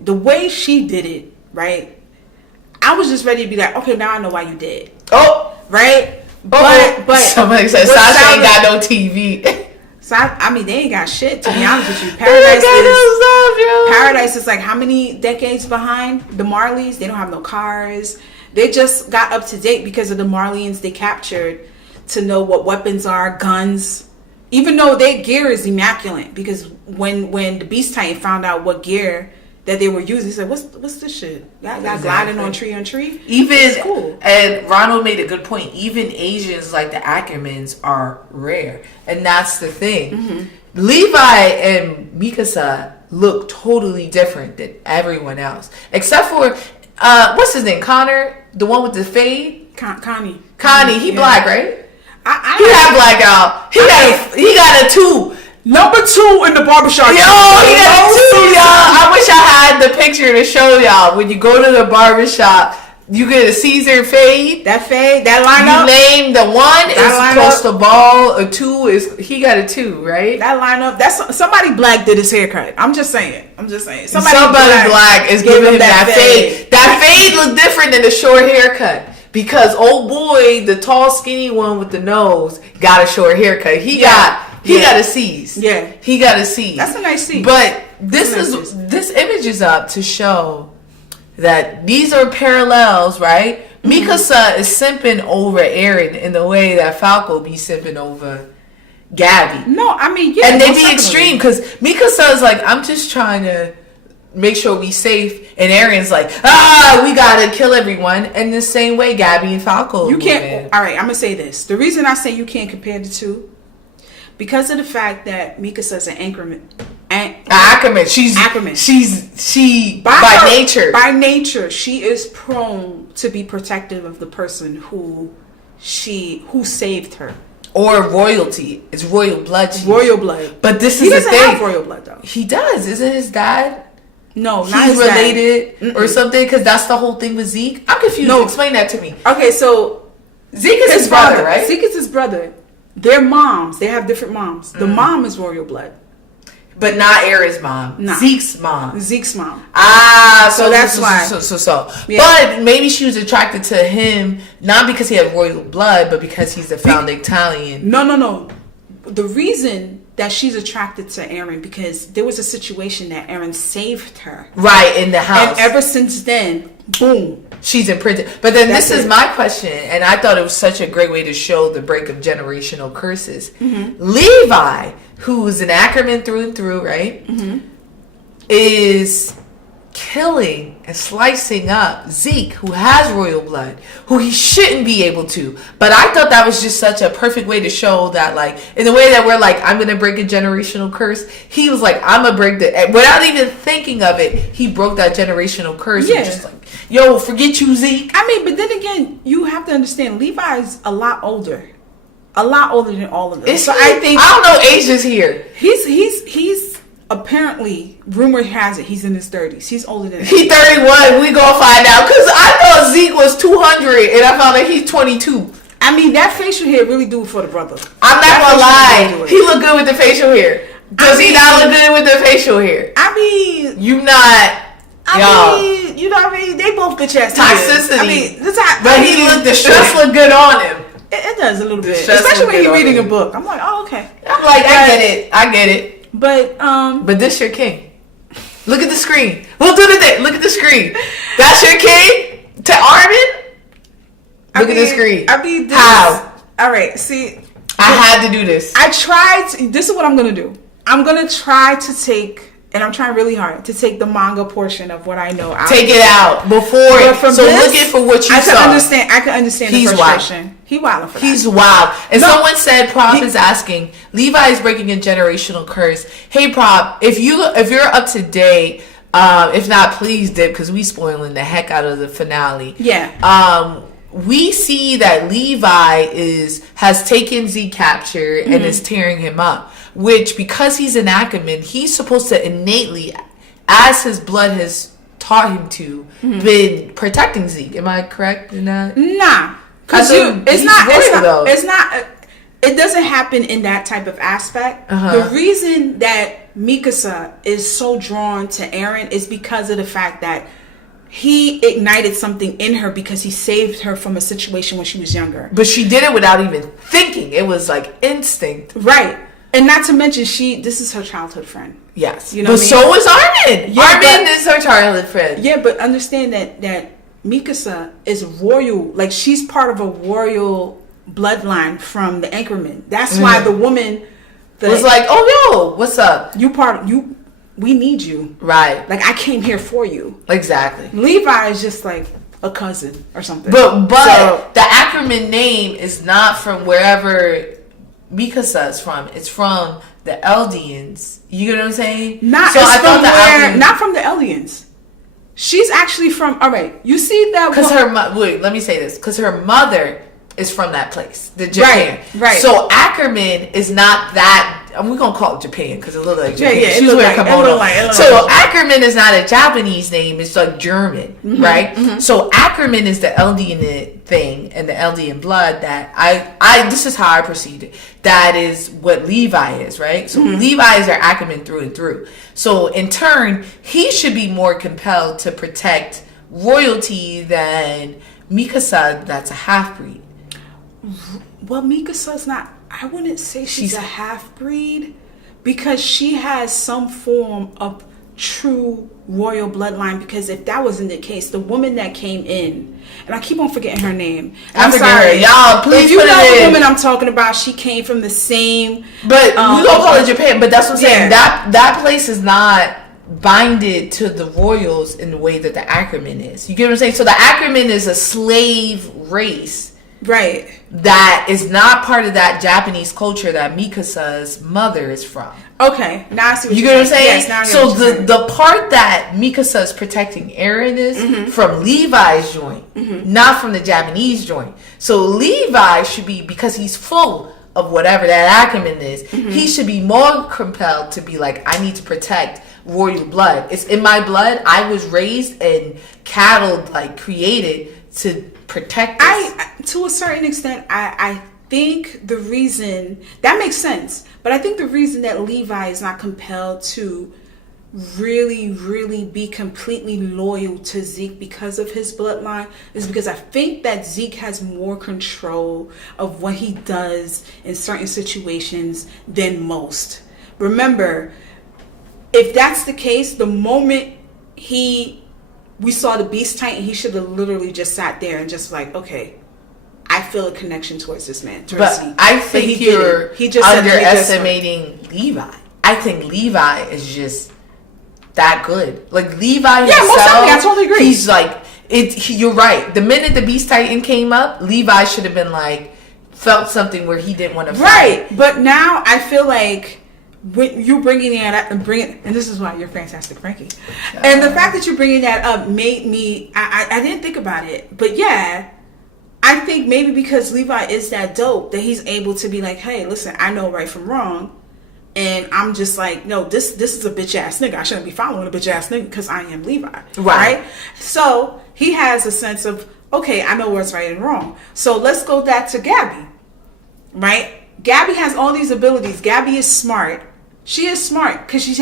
the way she did it, right? I was just ready to be like, okay, now I know why you did. Oh! Right? But somebody said Sasha ain't got no TV. So I mean, they ain't got shit, to be honest with you. Paradise is like how many decades behind the Marleys? They don't have no cars. They just got up to date because of the Marlians they captured to know what weapons are, guns. Even though their gear is immaculate, because when the Beast Titan found out what gear that they were using, he said, "What's this shit? Y'all gliding on tree? Even cool." And Ronald made a good point. Even Asians like the Ackermans are rare, and that's the thing. Mm-hmm. Levi and Mikasa look totally different than everyone else, except for what's his name, Connor, the one with the fade. Connie. He black, right? He had black out. He got a 2. Number 2 in the barbershop. Yo, he got a 2, y'all. I wish I had the picture to show y'all. When you go to the barbershop, you get a Caesar fade. That lineup. You name the 1 is close to ball. A 2 is he got a 2, right? That lineup. That's somebody black did his haircut. I'm just saying. Somebody black is giving him that fade. That fade look different than the short haircut. Because old boy, the tall skinny one with the nose, got a short haircut. He got a C's. Yeah. He got a C. That's a nice C. But this image is up to show that these are parallels, right? Mm-hmm. Mikasa is simping over Eren in the way that Falco be simping over Gabby. No, I mean, yeah. And they be extreme because Mikasa is like, I'm just trying to make sure we safe, and Eren's like, we gotta kill everyone. And the same way Gabby and Falco. You can't. All right, I'm gonna say this. The reason I say you can't compare the two, because of the fact that Mikasa's an Ackerman. She's by nature. By nature, she is prone to be protective of the person who saved her. Or royalty. It's royal blood. Royal blood. But this is the thing. He doesn't have royal blood though. He does. Isn't his dad? No, not he's related or something, because that's the whole thing with Zeke. I'm confused. No. Explain that to me. Okay, so Zeke is his brother, right? Zeke is his brother. Their moms, they have different moms. The mom is royal blood, but not Eren's mom. Nah. Zeke's mom. So that's why. So. Yeah. But maybe she was attracted to him not because he had royal blood, but because he's a founding Italian. No. The reason that she's attracted to Eren because there was a situation that Eren saved her. Right, in the house. And ever since then, boom. she's imprinted. But then this is my question, and I thought it was such a great way to show the break of generational curses. Levi, who's an Ackerman through and through, right, is killing and slicing up Zeke, who has royal blood, who he shouldn't be able to. But I thought that was just such a perfect way to show that, like, in the way that we're like, I'm gonna break a generational curse, he was like, I'm gonna break the, without even thinking of it, he broke that generational curse. Yeah. Just like, yo, forget you, Zeke. I mean, but then again, you have to understand, Levi's a lot older than all of them. So I don't know ages here. He's apparently, rumor has it, he's in his 30s. He's older than that. He 31. We gonna find out, because I thought Zeke was 200 and I found out he's 22. I mean, that facial hair really do it for the brother. I'm not gonna lie, he look good with the facial hair. Does he not look good with the facial hair? I mean, you not. I mean, you know what I mean? They both bitch ass toxicity. I mean, the stress look good on him. It does a little bit, especially when you're reading a book. I'm like, oh, okay. I'm like, I get it. But this your king. Look at the screen. We'll do the thing. Look at the screen. That's your king to Armin. Look at the screen. I mean, how? All right. See, I had to do this. I tried. This is what I'm gonna do. I'm gonna try to take. And I'm trying really hard to take the manga portion of what I know out. Take it out before it. So look at for what you saw. I can understand the frustration. Wild. He wilding for that. He's wild. And someone said, Prop is asking, Levi is breaking a generational curse. Hey, Prop, if you're up to date, if not, please dip, because we spoiling the heck out of the finale. Yeah. We see that Levi has taken Z capture and is tearing him up. Which, because he's an Ackerman, he's supposed to innately, as his blood has taught him to, been protecting Zeke. Am I correct in that? Nah, because it's not. It doesn't happen in that type of aspect. The reason that Mikasa is so drawn to Eren is because of the fact that he ignited something in her because he saved her from a situation when she was younger. But she did it without even thinking. It was like instinct, right? And not to mention, this is her childhood friend. Yes. You know but so is Armin. Yeah, Armin is her childhood friend. Yeah, but understand that Mikasa is royal. Like, she's part of a royal bloodline from the Anchorman. That's why the woman was like, oh, yo, what's up? We need you. Right. Like, I came here for you. Exactly. Levi is just like a cousin or something. But the Ackerman name is not from wherever Mikasa is from. It's from the Eldians. You get what I'm saying? Not from the Eldians. She's actually from. All right, you see that? Because wait, let me say this. Because her mother is from that place, the Japan. Right. So Ackerman is not that. We're gonna call it Japan because it looks like Japan. Yeah, she's wearing kimono. So Ackerman is not a Japanese name; it's like German, right? So Ackerman is the Eldian thing and the Eldian blood that I. This is how I perceived it. That is what Levi is, right? So Levi is our Ackerman through and through. So in turn, he should be more compelled to protect royalty than Mikasa. That's a half breed. Well, Mikasa's not. I wouldn't say she's a half-breed because she has some form of true royal bloodline, because if that wasn't the case, the woman that came in, and I keep on forgetting her name. I'm sorry. Y'all, please if you know the woman I'm talking about, she came from the same... But we don't call it Japan, but that's what I'm saying. That place is not binded to the royals in the way that the Ackerman is. You get what I'm saying? So the Ackerman is a slave race. Right. That is not part of that Japanese culture that Mikasa's mother is from. Okay, now I see what you get what I'm saying. Yes, now I get so what you're saying. The part that Mikasa is protecting Eren is from Levi's joint, not from the Japanese joint. So Levi should be, because he's full of whatever that Ackerman is, he should be more compelled to be like, I need to protect royal blood. It's in my blood. I was raised and cattle created to protect this. To a certain extent, I think the reason that makes sense, but I think the reason that Levi is not compelled to really, really be completely loyal to Zeke because of his bloodline is because I think that Zeke has more control of what he does in certain situations than most. Remember, if that's the case, the moment he we saw the Beast Titan, he should have literally just sat there and just like, okay, I feel a connection towards this man. But I think you're underestimating Levi. I think Levi is just that good. Like Levi himself, most definitely, I totally agree. He's like, you're right. The minute the Beast Titan came up, Levi should have been like, felt something where he didn't want to fight. Right, but now I feel like when you bringing that up and this is why you're fantastic, Frankie. And the fact that you're bringing that up made me, I didn't think about it, but yeah, I think maybe because Levi is that dope that he's able to be like, hey, listen, I know right from wrong. And I'm just like, no, this is a bitch ass nigga. I shouldn't be following a bitch ass nigga because I am Levi. Right? So he has a sense of, okay, I know what's right and wrong. So let's go back to Gabby. Right? Gabby has all these abilities. Gabby is smart. She is smart because she's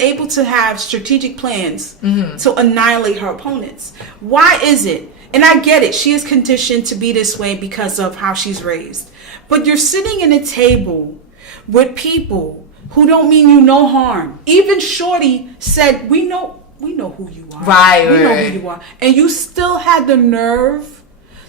able to have strategic plans to annihilate her opponents. Why is it? And I get it. She is conditioned to be this way because of how she's raised. But you're sitting in a table with people who don't mean you no harm. Even Shorty said, we know who you are. Right. We know who you are. And you still had the nerve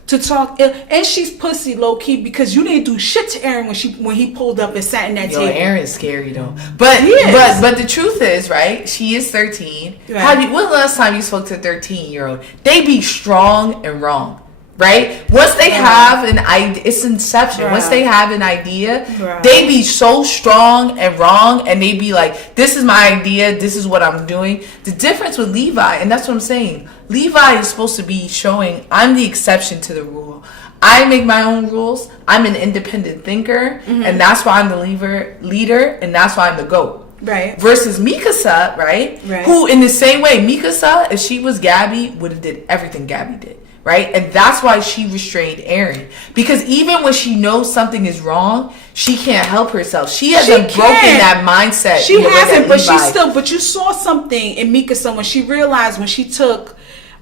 to talk, and she's pussy low key because you didn't do shit to Eren when he pulled up and sat in that table. Eren's scary though. But the truth is, right? She is 13. Right. When was the last time you spoke to a 13-year-old? They be strong and wrong. Right? Once they have an idea, it's inception. Right. Once they have an idea, they be so strong and wrong, and they be like, this is my idea, this is what I'm doing. The difference with Levi, and that's what I'm saying, Levi is supposed to be showing, I'm the exception to the rule. I make my own rules. I'm an independent thinker, and that's why I'm the leader, and that's why I'm the GOAT. Right. Versus Mikasa, right? Who, in the same way, Mikasa, if she was Gabby, would have did everything Gabby did. Right? And that's why she restrained Eren. Because even when she knows something is wrong, she can't help herself. She hasn't broken that mindset. She hasn't, but she still, but you saw something in Mikasa when she realized when she took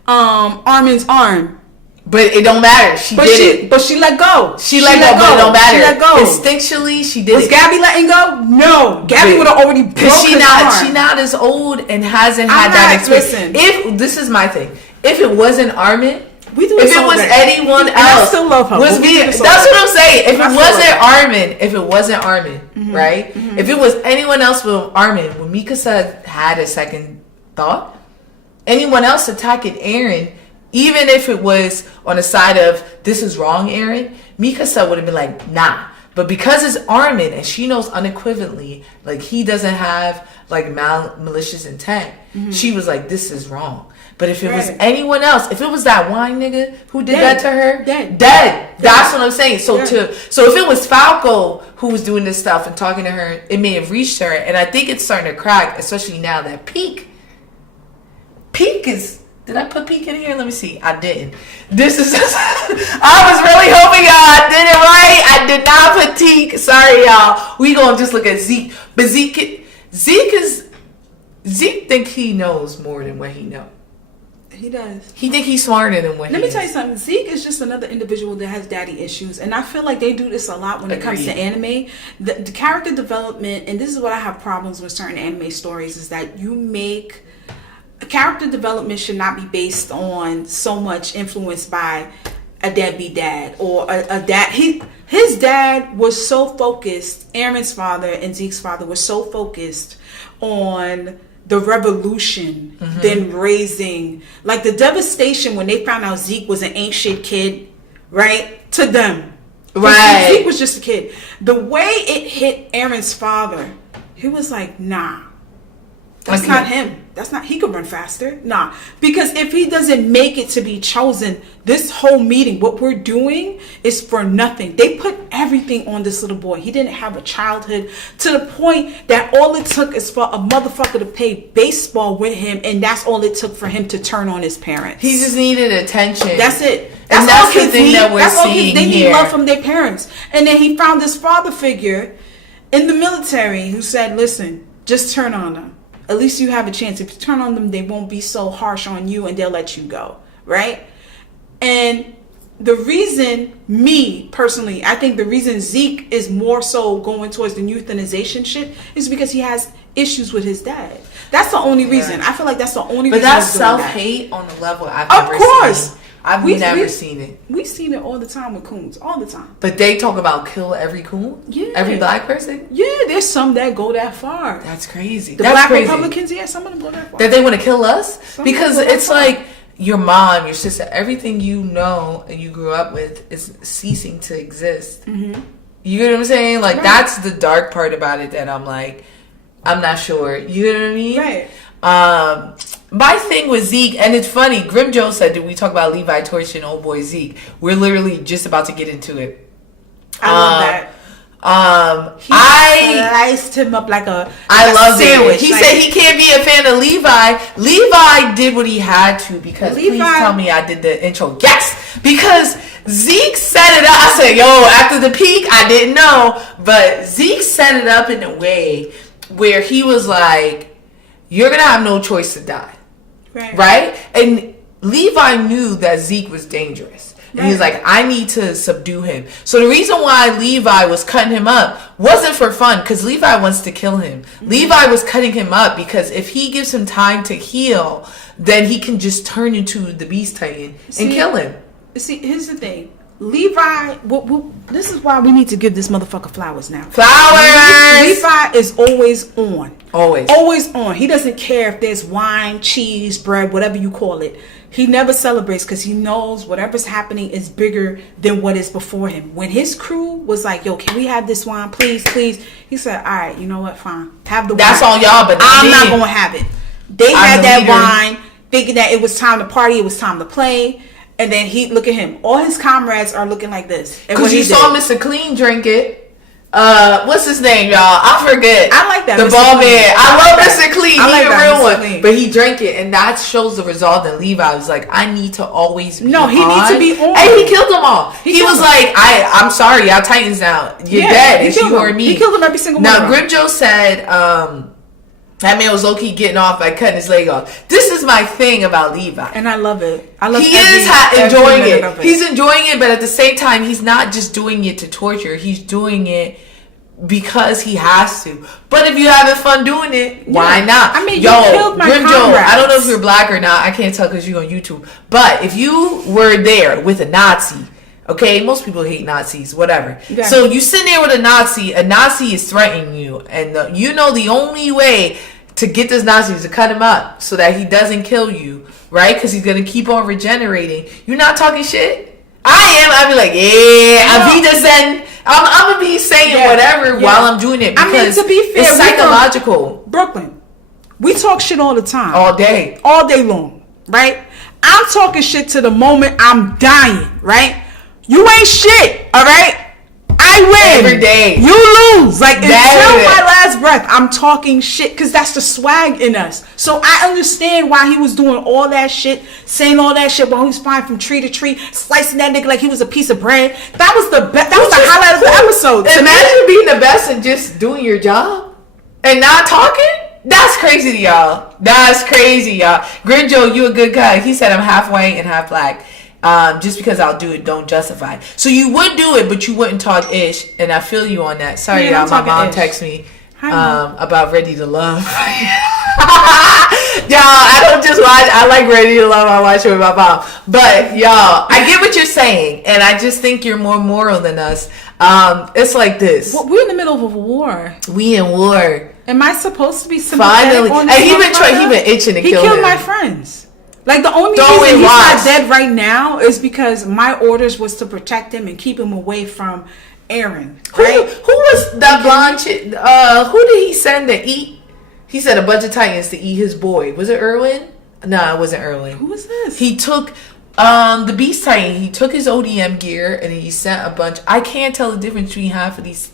Armin's arm. But it don't matter. She did it. But she let go. She let go, but it don't matter. She let go. Instinctually, she did Was Gabby letting go? No. Gabby would have already broken his arm. She not as old and hasn't had that experience. Listen. This is my thing. If it wasn't Armin, if it was anyone else, I still love her. That's what I'm saying. If it wasn't Armin, right? If it was anyone else with Armin, when Mikasa had a second thought, anyone else attacking Eren, even if it was on the side of this is wrong, Eren, Mikasa would have been like, nah. But because it's Armin and she knows unequivocally, like he doesn't have like malicious intent, she was like, this is wrong. But if it was anyone else, if it was that wine nigga who did that to her, dead. That's what I'm saying. So if it was Falco who was doing this stuff and talking to her, it may have reached her. And I think it's starting to crack, especially now that Peak is. Did I put Peak in here? Let me see. I didn't. This is. I was really hoping y'all did it right. I did not put Teak. Sorry, y'all. We gonna just look at Zeke, but Zeke think he knows more than what he knows. He does. He think he's smarter than what he is. Let me tell you something. Zeke is just another individual that has daddy issues. And I feel like they do this a lot when it comes to anime. The character development, and this is what I have problems with certain anime stories, is that you make... Character development should not be based on so much influence by a deadbeat dad or a dad. His dad was so focused, Eren's father and Zeke's father was so focused on... the revolution, then raising, like the devastation when they found out Zeke was an ain't shit kid, right? To them. Right. Zeke was just a kid. The way it hit Eren's father, he was like, nah, that's not him. That's not, he could run faster. Nah. Because if he doesn't make it to be chosen, this whole meeting, what we're doing is for nothing. They put everything on this little boy. He didn't have a childhood to the point that all it took is for a motherfucker to play baseball with him, and that's all it took for him to turn on his parents. He just needed attention. That's it. That's all the thing that we're seeing here. They need love from their parents. And then he found this father figure in the military who said, listen, just turn on them. At least you have a chance. If you turn on them, they won't be so harsh on you and they'll let you go. Right? And the reason, me personally, I think the reason Zeke is more so going towards the euthanization shit is because he has issues with his dad. That's the only reason. I feel like that's the only reason. But that's self-hate on the level I've never seen. I've never seen it. We've seen it all the time with coons. All the time. But they talk about kill every coon? Yeah. Every black person? Yeah, there's some that go that far. That's crazy. The black Republicans, some of them go that far. That they want to kill us? Because it's like your mom, your sister, everything you know and you grew up with is ceasing to exist. Mm-hmm. You know what I'm saying? Like, that's the dark part about it that I'm like, I'm not sure. You know what I mean? Right. My thing with Zeke, and it's funny, Grim Joe said, did we talk about Levi Torch and old boy Zeke? We're literally just about to get into it. I love that. I sliced him up like a sandwich. He said he can't be a fan of Levi. Levi did what he had to because please tell me I did the intro. Yes, because Zeke set it up. I said, yo, after the peak, I didn't know, but Zeke set it up in a way where he was like, you're gonna have no choice to die. Right? And Levi knew that Zeke was dangerous. And he was like, I need to subdue him. So the reason why Levi was cutting him up wasn't for fun, because Levi wants to kill him. Mm-hmm. Levi was cutting him up because if he gives him time to heal, then he can just turn into the Beast Titan and kill him. See, here's the thing. Levi, this is why we need to give this motherfucker flowers now. Flowers! Levi is always on. Always on. He doesn't care if there's wine, cheese, bread, whatever you call it. He never celebrates because he knows whatever's happening is bigger than what is before him. When his crew was like, yo, can we have this wine, please? He said, all right, you know what, fine. Have the wine. That's on y'all, but I'm not going to have it. They had that wine, thinking that it was time to party, it was time to play. And then look at him. All his comrades are looking like this. Because you saw Mr. Clean drink it. What's his name, y'all? I forget. I like that. The ball man. I love Mr. Clean. He's a real one. Clean. But he drank it, and that shows the resolve that Levi was like, I need to always be on. He needs to be on. And he killed them all. He was like, I'm sorry, y'all Titans now. You're dead. It's you or me. He killed them every single one. Now, Grim Joe said, that man was low-key getting off by cutting his leg off. This is my thing about Levi. And I love it. He is enjoying it. He's enjoying it, but at the same time, he's not just doing it to torture. He's doing it because he has to. But if you're having fun doing it, why not? I mean, you killed my Grim Joe, I don't know if you're black or not. I can't tell because you're on YouTube. But if you were there with a Nazi, okay, most people hate Nazis, whatever. Yeah. So you sit there with a Nazi is threatening you. And you know the only way to get this Nazi is to cut him up so that he doesn't kill you, right? Because he's going to keep on regenerating. You're not talking shit? I am. I'd be like, I'm going to be saying whatever while I'm doing it. Because to be fair, it's psychological. Brooklyn, we talk shit all the time. All day. All day long, right? I'm talking shit to the moment I'm dying, right? You ain't shit, all right? I win. Every day. You lose. Like, until my last breath, I'm talking shit because that's the swag in us. So I understand why he was doing all that shit, saying all that shit while he was flying from tree to tree, slicing that nigga like he was a piece of bread. That was the best. That was the highlight of the episode. Imagine being the best and just doing your job and not talking. That's crazy, y'all. That's crazy, y'all. Grinjo, you a good guy. He said I'm half white and half black. Just because I'll do it, don't justify. So you would do it, but you wouldn't talk ish, and I feel you on that. Sorry, y'all. My mom texted me about Ready to Love. Y'all, I don't just watch. I like Ready to Love. I watch it with my mom. But y'all, I get what you're saying, and I just think you're more moral than us. It's like this. Well, we're in the middle of a war. We in war. Am I supposed to be sympathetic? Finally, and he been itching to kill him. He killed my friends. Like, the only reason he's not dead right now is because my orders was to protect him and keep him away from Eren. Right? Who was that blonde chick? Who did he send to eat? He sent a bunch of Titans to eat his boy. Was it Erwin? No, it wasn't Erwin. Who was this? He took the Beast Titan. He took his ODM gear and he sent a bunch. I can't tell the difference between half of these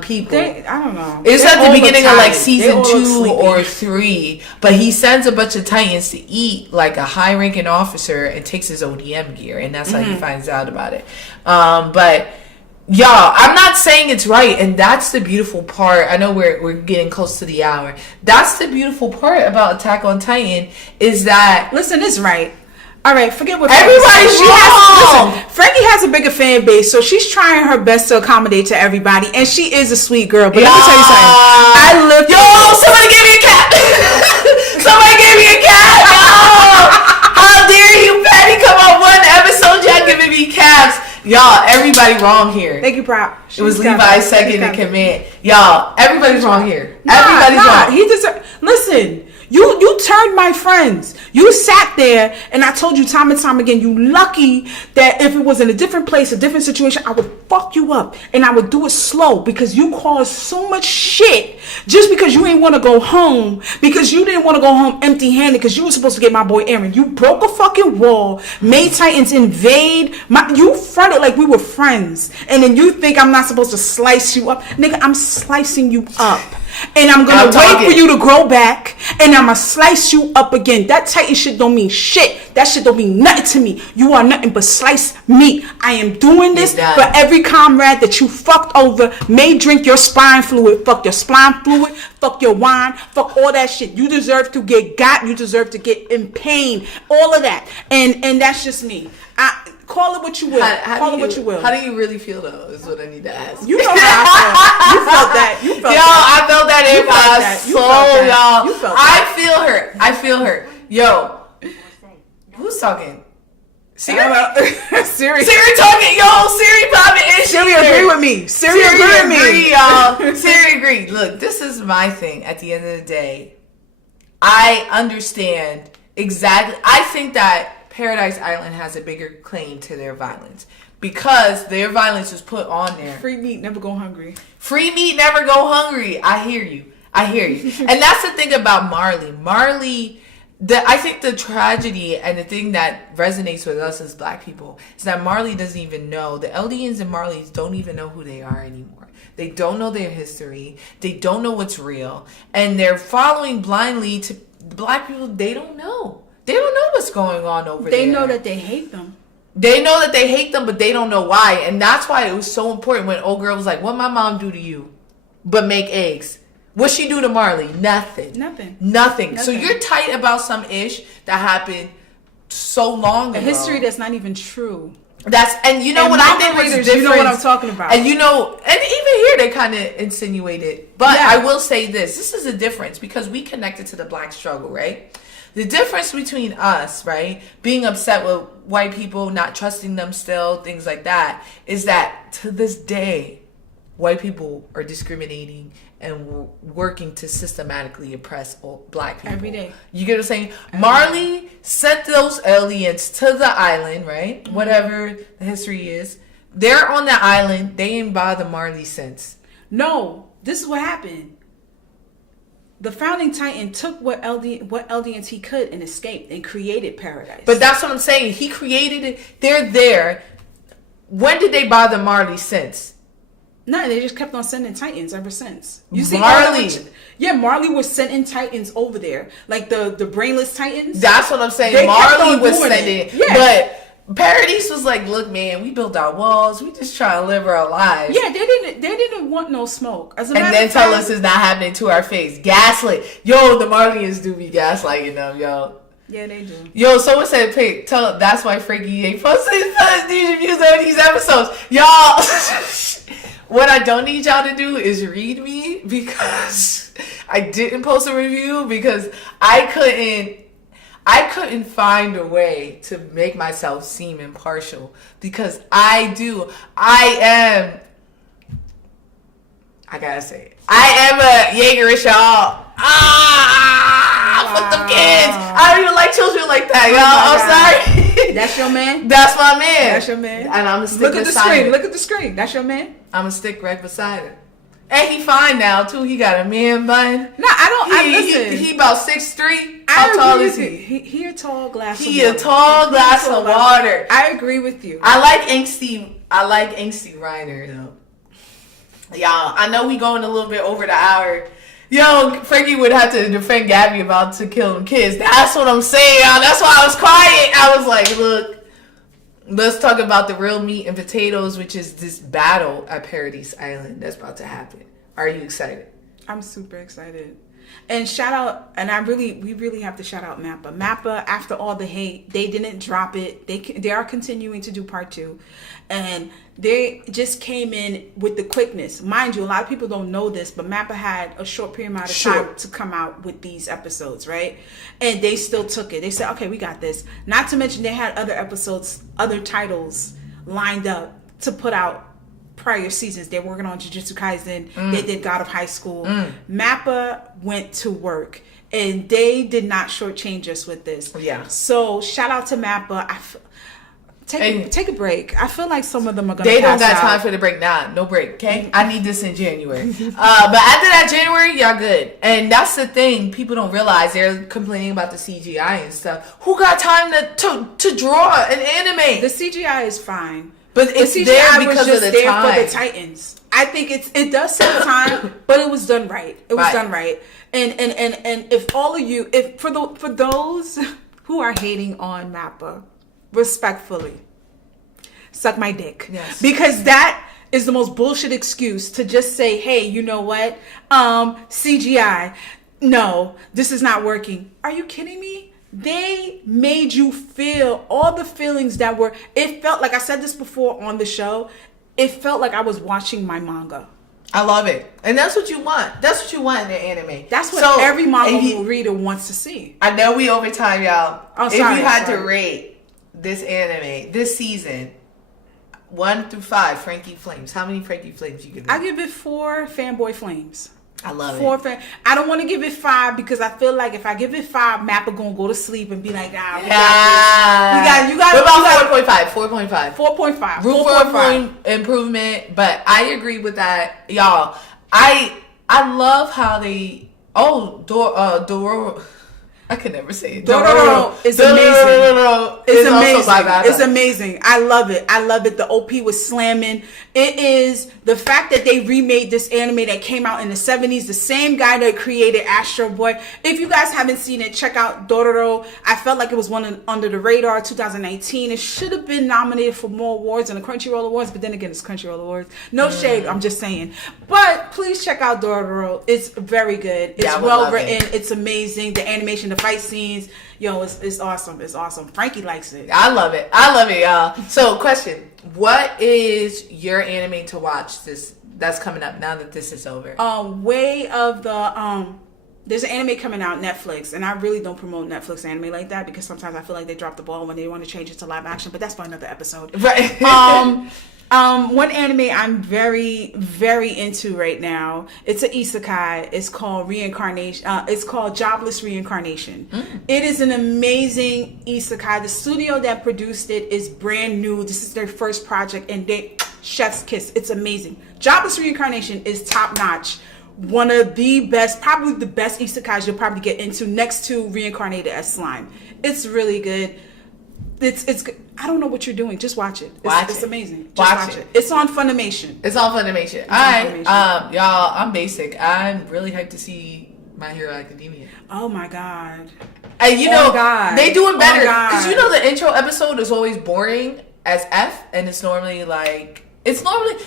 people. I don't know. It's at the beginning of like season 2 or 3, but he sends a bunch of Titans to eat like a high-ranking officer and takes his ODM gear, and that's how he finds out about it. But y'all, I'm not saying it's right, and that's the beautiful part. I know we're getting close to the hour. That's the beautiful part about Attack on Titan is that it's right. All right, forget what everybody's wrong. Frankie has a bigger fan base, so she's trying her best to accommodate to everybody, and she is a sweet girl. But let me tell you something. Somebody give me a cat. Somebody gave me a cap. Oh, how dare you, Patty? Come on, one episode, y'all giving me caps. Y'all, everybody wrong here. Thank you, Prop. It was Levi's second in command. Y'all, everybody's wrong here. Everybody's wrong. He deserves. Listen, you turned my friends. You sat there, and I told you time and time again, you lucky that if it was in a different place, a different situation, I would fuck you up, and I would do it slow because you caused so much shit just because you ain't want to go home, because you didn't want to go home empty-handed, because you were supposed to get my boy Eren. You broke a fucking wall, made Titans invade. You fronted like we were friends, and then you think I'm not supposed to slice you up. Nigga, I'm slicing you up. And I'm going to wait for you to grow back, and I'm going to slice you up again. That Titan shit don't mean shit. That shit don't mean nothing to me. You are nothing but sliced meat. I am doing this for every comrade that you fucked over, may drink your spine fluid, fuck your spine fluid, fuck your wine, fuck all that shit. You deserve to get got. You deserve to get in pain. All of that. And that's just me. Call it what you will. Call it what you will. How do you really feel, though, is what I need to ask. You know how I feel. You felt that. You felt I felt that in my soul, y'all. You felt that. I feel her. Yo. Who's talking? Siri? Siri talking. Yo, Siri popping in. Siri agree with me. Siri agree with me. Y'all. Siri agree. Look, this is my thing at the end of the day. I understand exactly. I think that Paradise Island has a bigger claim to their violence because their violence is put on there. Free meat, never go hungry. Free meat, never go hungry. I hear you. And that's the thing about Marley. I think the tragedy and the thing that resonates with us as Black people is that Marley doesn't even know. The Eldians and Marleys don't even know who they are anymore. They don't know their history. They don't know what's real. And they're following blindly to Black people they don't know. They don't know what's going on over there. They know that they hate them. They know that they hate them, but they don't know why. And that's why it was so important when old girl was like, what my mom do to you? But make eggs. What she do to Marley? Nothing. So you're tight about some ish that happened so long ago. A history that's not even true. And you know what I think was different. You know what I'm talking about. And you know, and even here they kind of insinuate it. But yeah. I will say this is a difference because we connected to the Black struggle, right? The difference between us, right, being upset with white people, not trusting them still, things like that, is that to this day, white people are discriminating and working to systematically oppress Black people. Every day. You get what I'm saying? Marley sent those aliens to the island, right? Mm-hmm. Whatever the history is. They're on the island. They ain't bother Marley since. No, this is what happened. The founding Titan took what Eldians he could and escaped and created paradise. But that's what I'm saying. He created it. They're there. When did they bother Marley since? No, they just kept on sending Titans ever since. You see, Marley. Marley was sending Titans over there, like the brainless Titans. That's what I'm saying. Marley was sending, but Paradise was like, "Look, man, we built our walls. We just try to live our lives." Yeah, they didn't want no smoke. And then tell us it's not happening to our face. Gaslit. Yo, the Marlians do be gaslighting them, yo. Yeah, they do. Yo, someone said, tell that's why Frankie ain't posting these reviews on these episodes. Y'all, what I don't need y'all to do is read me because I didn't post a review because I couldn't find a way to make myself seem impartial because I gotta say it. I am a Jaegerish, y'all. Fuck them kids. I don't even like children like that, y'all. I'm sorry. That's your man? That's my man. That's your man? And I'm gonna stick Look at the beside screen. him. Look at the screen. That's your man? I'm gonna stick right beside him. And he fine now, too. He got a man bun. No, listen. He about 6'3". How tall is he? He a tall glass of water. He a tall glass of water. I agree with you. I like angsty Reiner, though. Y'all, I know we going a little bit over the hour. Yo, Frankie would have to defend Gabby about to kill them kids. That's what I'm saying, y'all. That's why I was quiet. I was like, look, let's talk about the real meat and potatoes, which is this battle at Paradise Island that's about to happen. Are you excited? I'm super excited. And shout out, and we really have to shout out Mappa. Mappa, after all the hate, they didn't drop it. They are continuing to do part 2, and they just came in with the quickness. Mind you, a lot of people don't know this, but Mappa had a short period amount of time to come out with these episodes, right? And they still took it. They said, okay, we got this. Not to mention they had other episodes, other titles lined up to put out prior seasons. They're working on Jujutsu Kaisen. They did God of High School. Mappa went to work, and they did not shortchange us with this. Yeah. So shout out to Mappa. Take a break. I feel like some of them are gonna. They don't got out. time for the break. Nah, no break. Okay, I need this in January. But after that January, y'all good. And that's the thing people don't realize. They're complaining about the CGI and stuff. Who got time to draw an anime? The CGI is fine. But it's CGI there because was just of the there time. for the Titans. I think it does save time, but it was done right. It was done right. And if all of you, for those who are hating on Mappa, respectfully, suck my dick. Yes. Because that is the most bullshit excuse to just say, hey, you know what? CGI. No, this is not working. Are you kidding me? They made you feel all the feelings that were, it felt like, I said this before on the show, it felt like I was watching my manga. I love it. And that's what you want. That's what you want in the anime. That's what every manga reader wants to see. I know we over time, y'all. Oh, if you had to rate this anime, this season, 1 through 5, Frankie Flames, how many Frankie Flames you give it? I give it 4 fanboy flames. I love 4 it. I don't want to give it 5 because I feel like if I give it 5, Mappa gonna go to sleep and be like, we got this. You got. What about 4.5? 4.5. 4.5. Room for improvement, but I agree with that, y'all. I love how they. Doro. I can never say it. Dororo is amazing. It's amazing. It's amazing. I love it. I love it. The OP was slamming. It is the fact that they remade this anime that came out in the 70s. The same guy that created Astro Boy. If you guys haven't seen it, check out Dororo. I felt like it was one under the radar 2019. It should have been nominated for more awards in the Crunchyroll Awards, but then again, it's Crunchyroll Awards. No shade. I'm just saying. But please check out Dororo. It's very good. It's well written. It's amazing. The animation, the fight scenes, it's awesome. It's awesome. Frankie likes it. I love it, y'all. So, question: what is your anime to watch that's coming up now that this is over? Way of the there's an anime coming out Netflix, and I really don't promote Netflix anime like that because sometimes I feel like they drop the ball when they want to change it to live action. But that's for another episode. Right. One anime I'm very, very into right now. It's an isekai. It's called Reincarnation. It's called Jobless Reincarnation. It is an amazing isekai. The studio that produced it is brand new. This is their first project, and they chef's kiss. It's amazing. Jobless Reincarnation is top notch. One of the best, probably the best isekais you'll probably get into, next to Reincarnated as Slime. It's really good. It's I don't know what you're doing. Just watch it. It's amazing. Just watch it. It's on Funimation. All right. Y'all, I'm basic. I'm really hyped to see My Hero Academia. Oh my god. And they doing better. Because the intro episode is always boring as F, and it's normally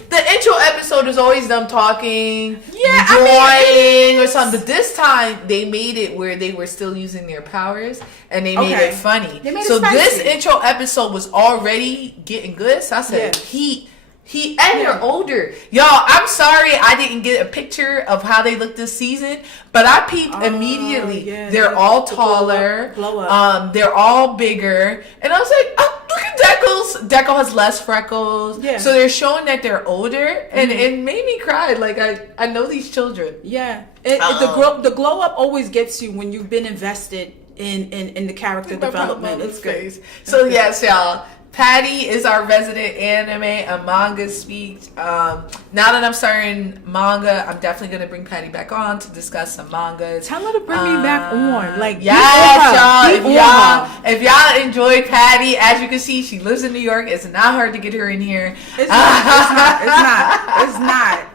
the intro episode is always them talking, drawing or something. But this time they made it where they were still using their powers and they made it funny. This intro episode was already getting good. So I said, he and they're older. Y'all, I'm sorry I didn't get a picture of how they look this season, but I peeped immediately. Yeah, they're all taller. Blow up. They're all bigger. And I was like, look at Deckles. Deckle has less freckles. Yeah. So they're showing that they're older, and it made me cry. Like, I know these children. Yeah. The glow up always gets you when you've been invested in the character development. It's good. So yes, y'all. Patty is our resident anime and manga speak. Now that I'm starting manga, I'm definitely going to bring Patty back on to discuss some mangas. Tell her to bring me back on. Y'all. If y'all enjoyed Patty, as you can see, she lives in New York. It's not hard to get her in here. It's not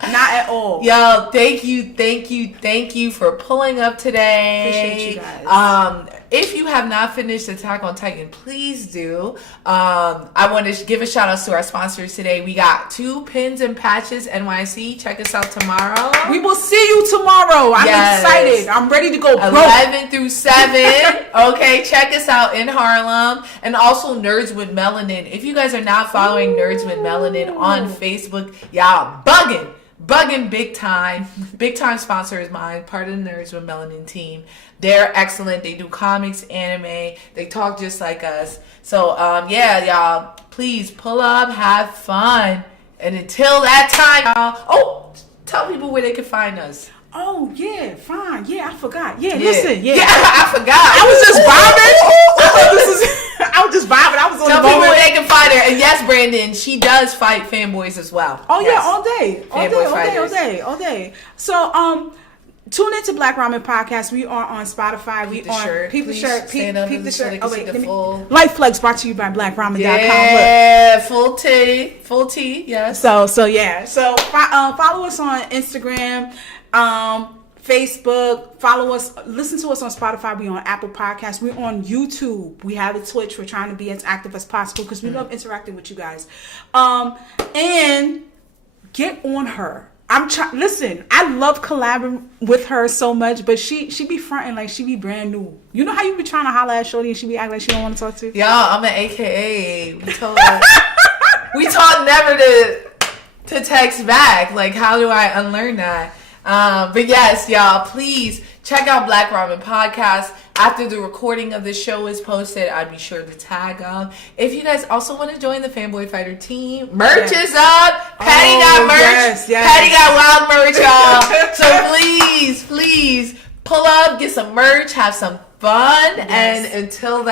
at all. Yo, thank you for pulling up today. Appreciate you guys. if you have not finished Attack on Titan, please do. I want to give a shout out to our sponsors today. We got 2 Pins and Patches NYC. Check us out tomorrow. We will see you tomorrow. I'm excited. I'm ready to go broke. 11 through 7. Okay, check us out in Harlem. And also Nerds with Melanin. If you guys are not following Nerds with Melanin on Facebook, y'all bugging big time. Big time sponsor is mine, part of the Nerds with Melanin team. They're excellent. They do comics, anime. They talk just like us. So, yeah, y'all, please pull up, have fun. And until that time, y'all, tell people where they can find us. Oh, yeah, fine. Yeah, I forgot. Yeah, listen. Yeah, I forgot. I was just vibing. I was just vibing. I was on Tell the people moment. where they can find her. And yes, Brandon, she does fight fanboys as well. Oh, yes. yeah, all day. All day. So, tune into Black Ramen Podcast. We are on Spotify. Peep the shirt. Peep the shirt. Peep the shirt. Oh, wait, Light Flex brought to you by BlackRamen.com. Yeah, full tea. Yes. So yeah. So follow us on Instagram, Facebook. Follow us. Listen to us on Spotify. We on Apple Podcasts. We're on YouTube. We have a Twitch. We're trying to be as active as possible because we love interacting with you guys. And get on her. Listen, I love collabing with her so much, but she be fronting like she be brand new. You know how you be trying to holler at Shorty and she be acting like she don't want to talk to you? Y'all, I'm an AKA. We taught never to text back. Like, how do I unlearn that? But yes, y'all, please check out Black Ramen Podcast. After the recording of the show is posted, I'd be sure to tag them. If you guys also want to join the Fanboy Fighter team, merch is up. Patty got merch. Yes. Patty got wild merch, y'all. So please pull up, get some merch, have some fun, and until that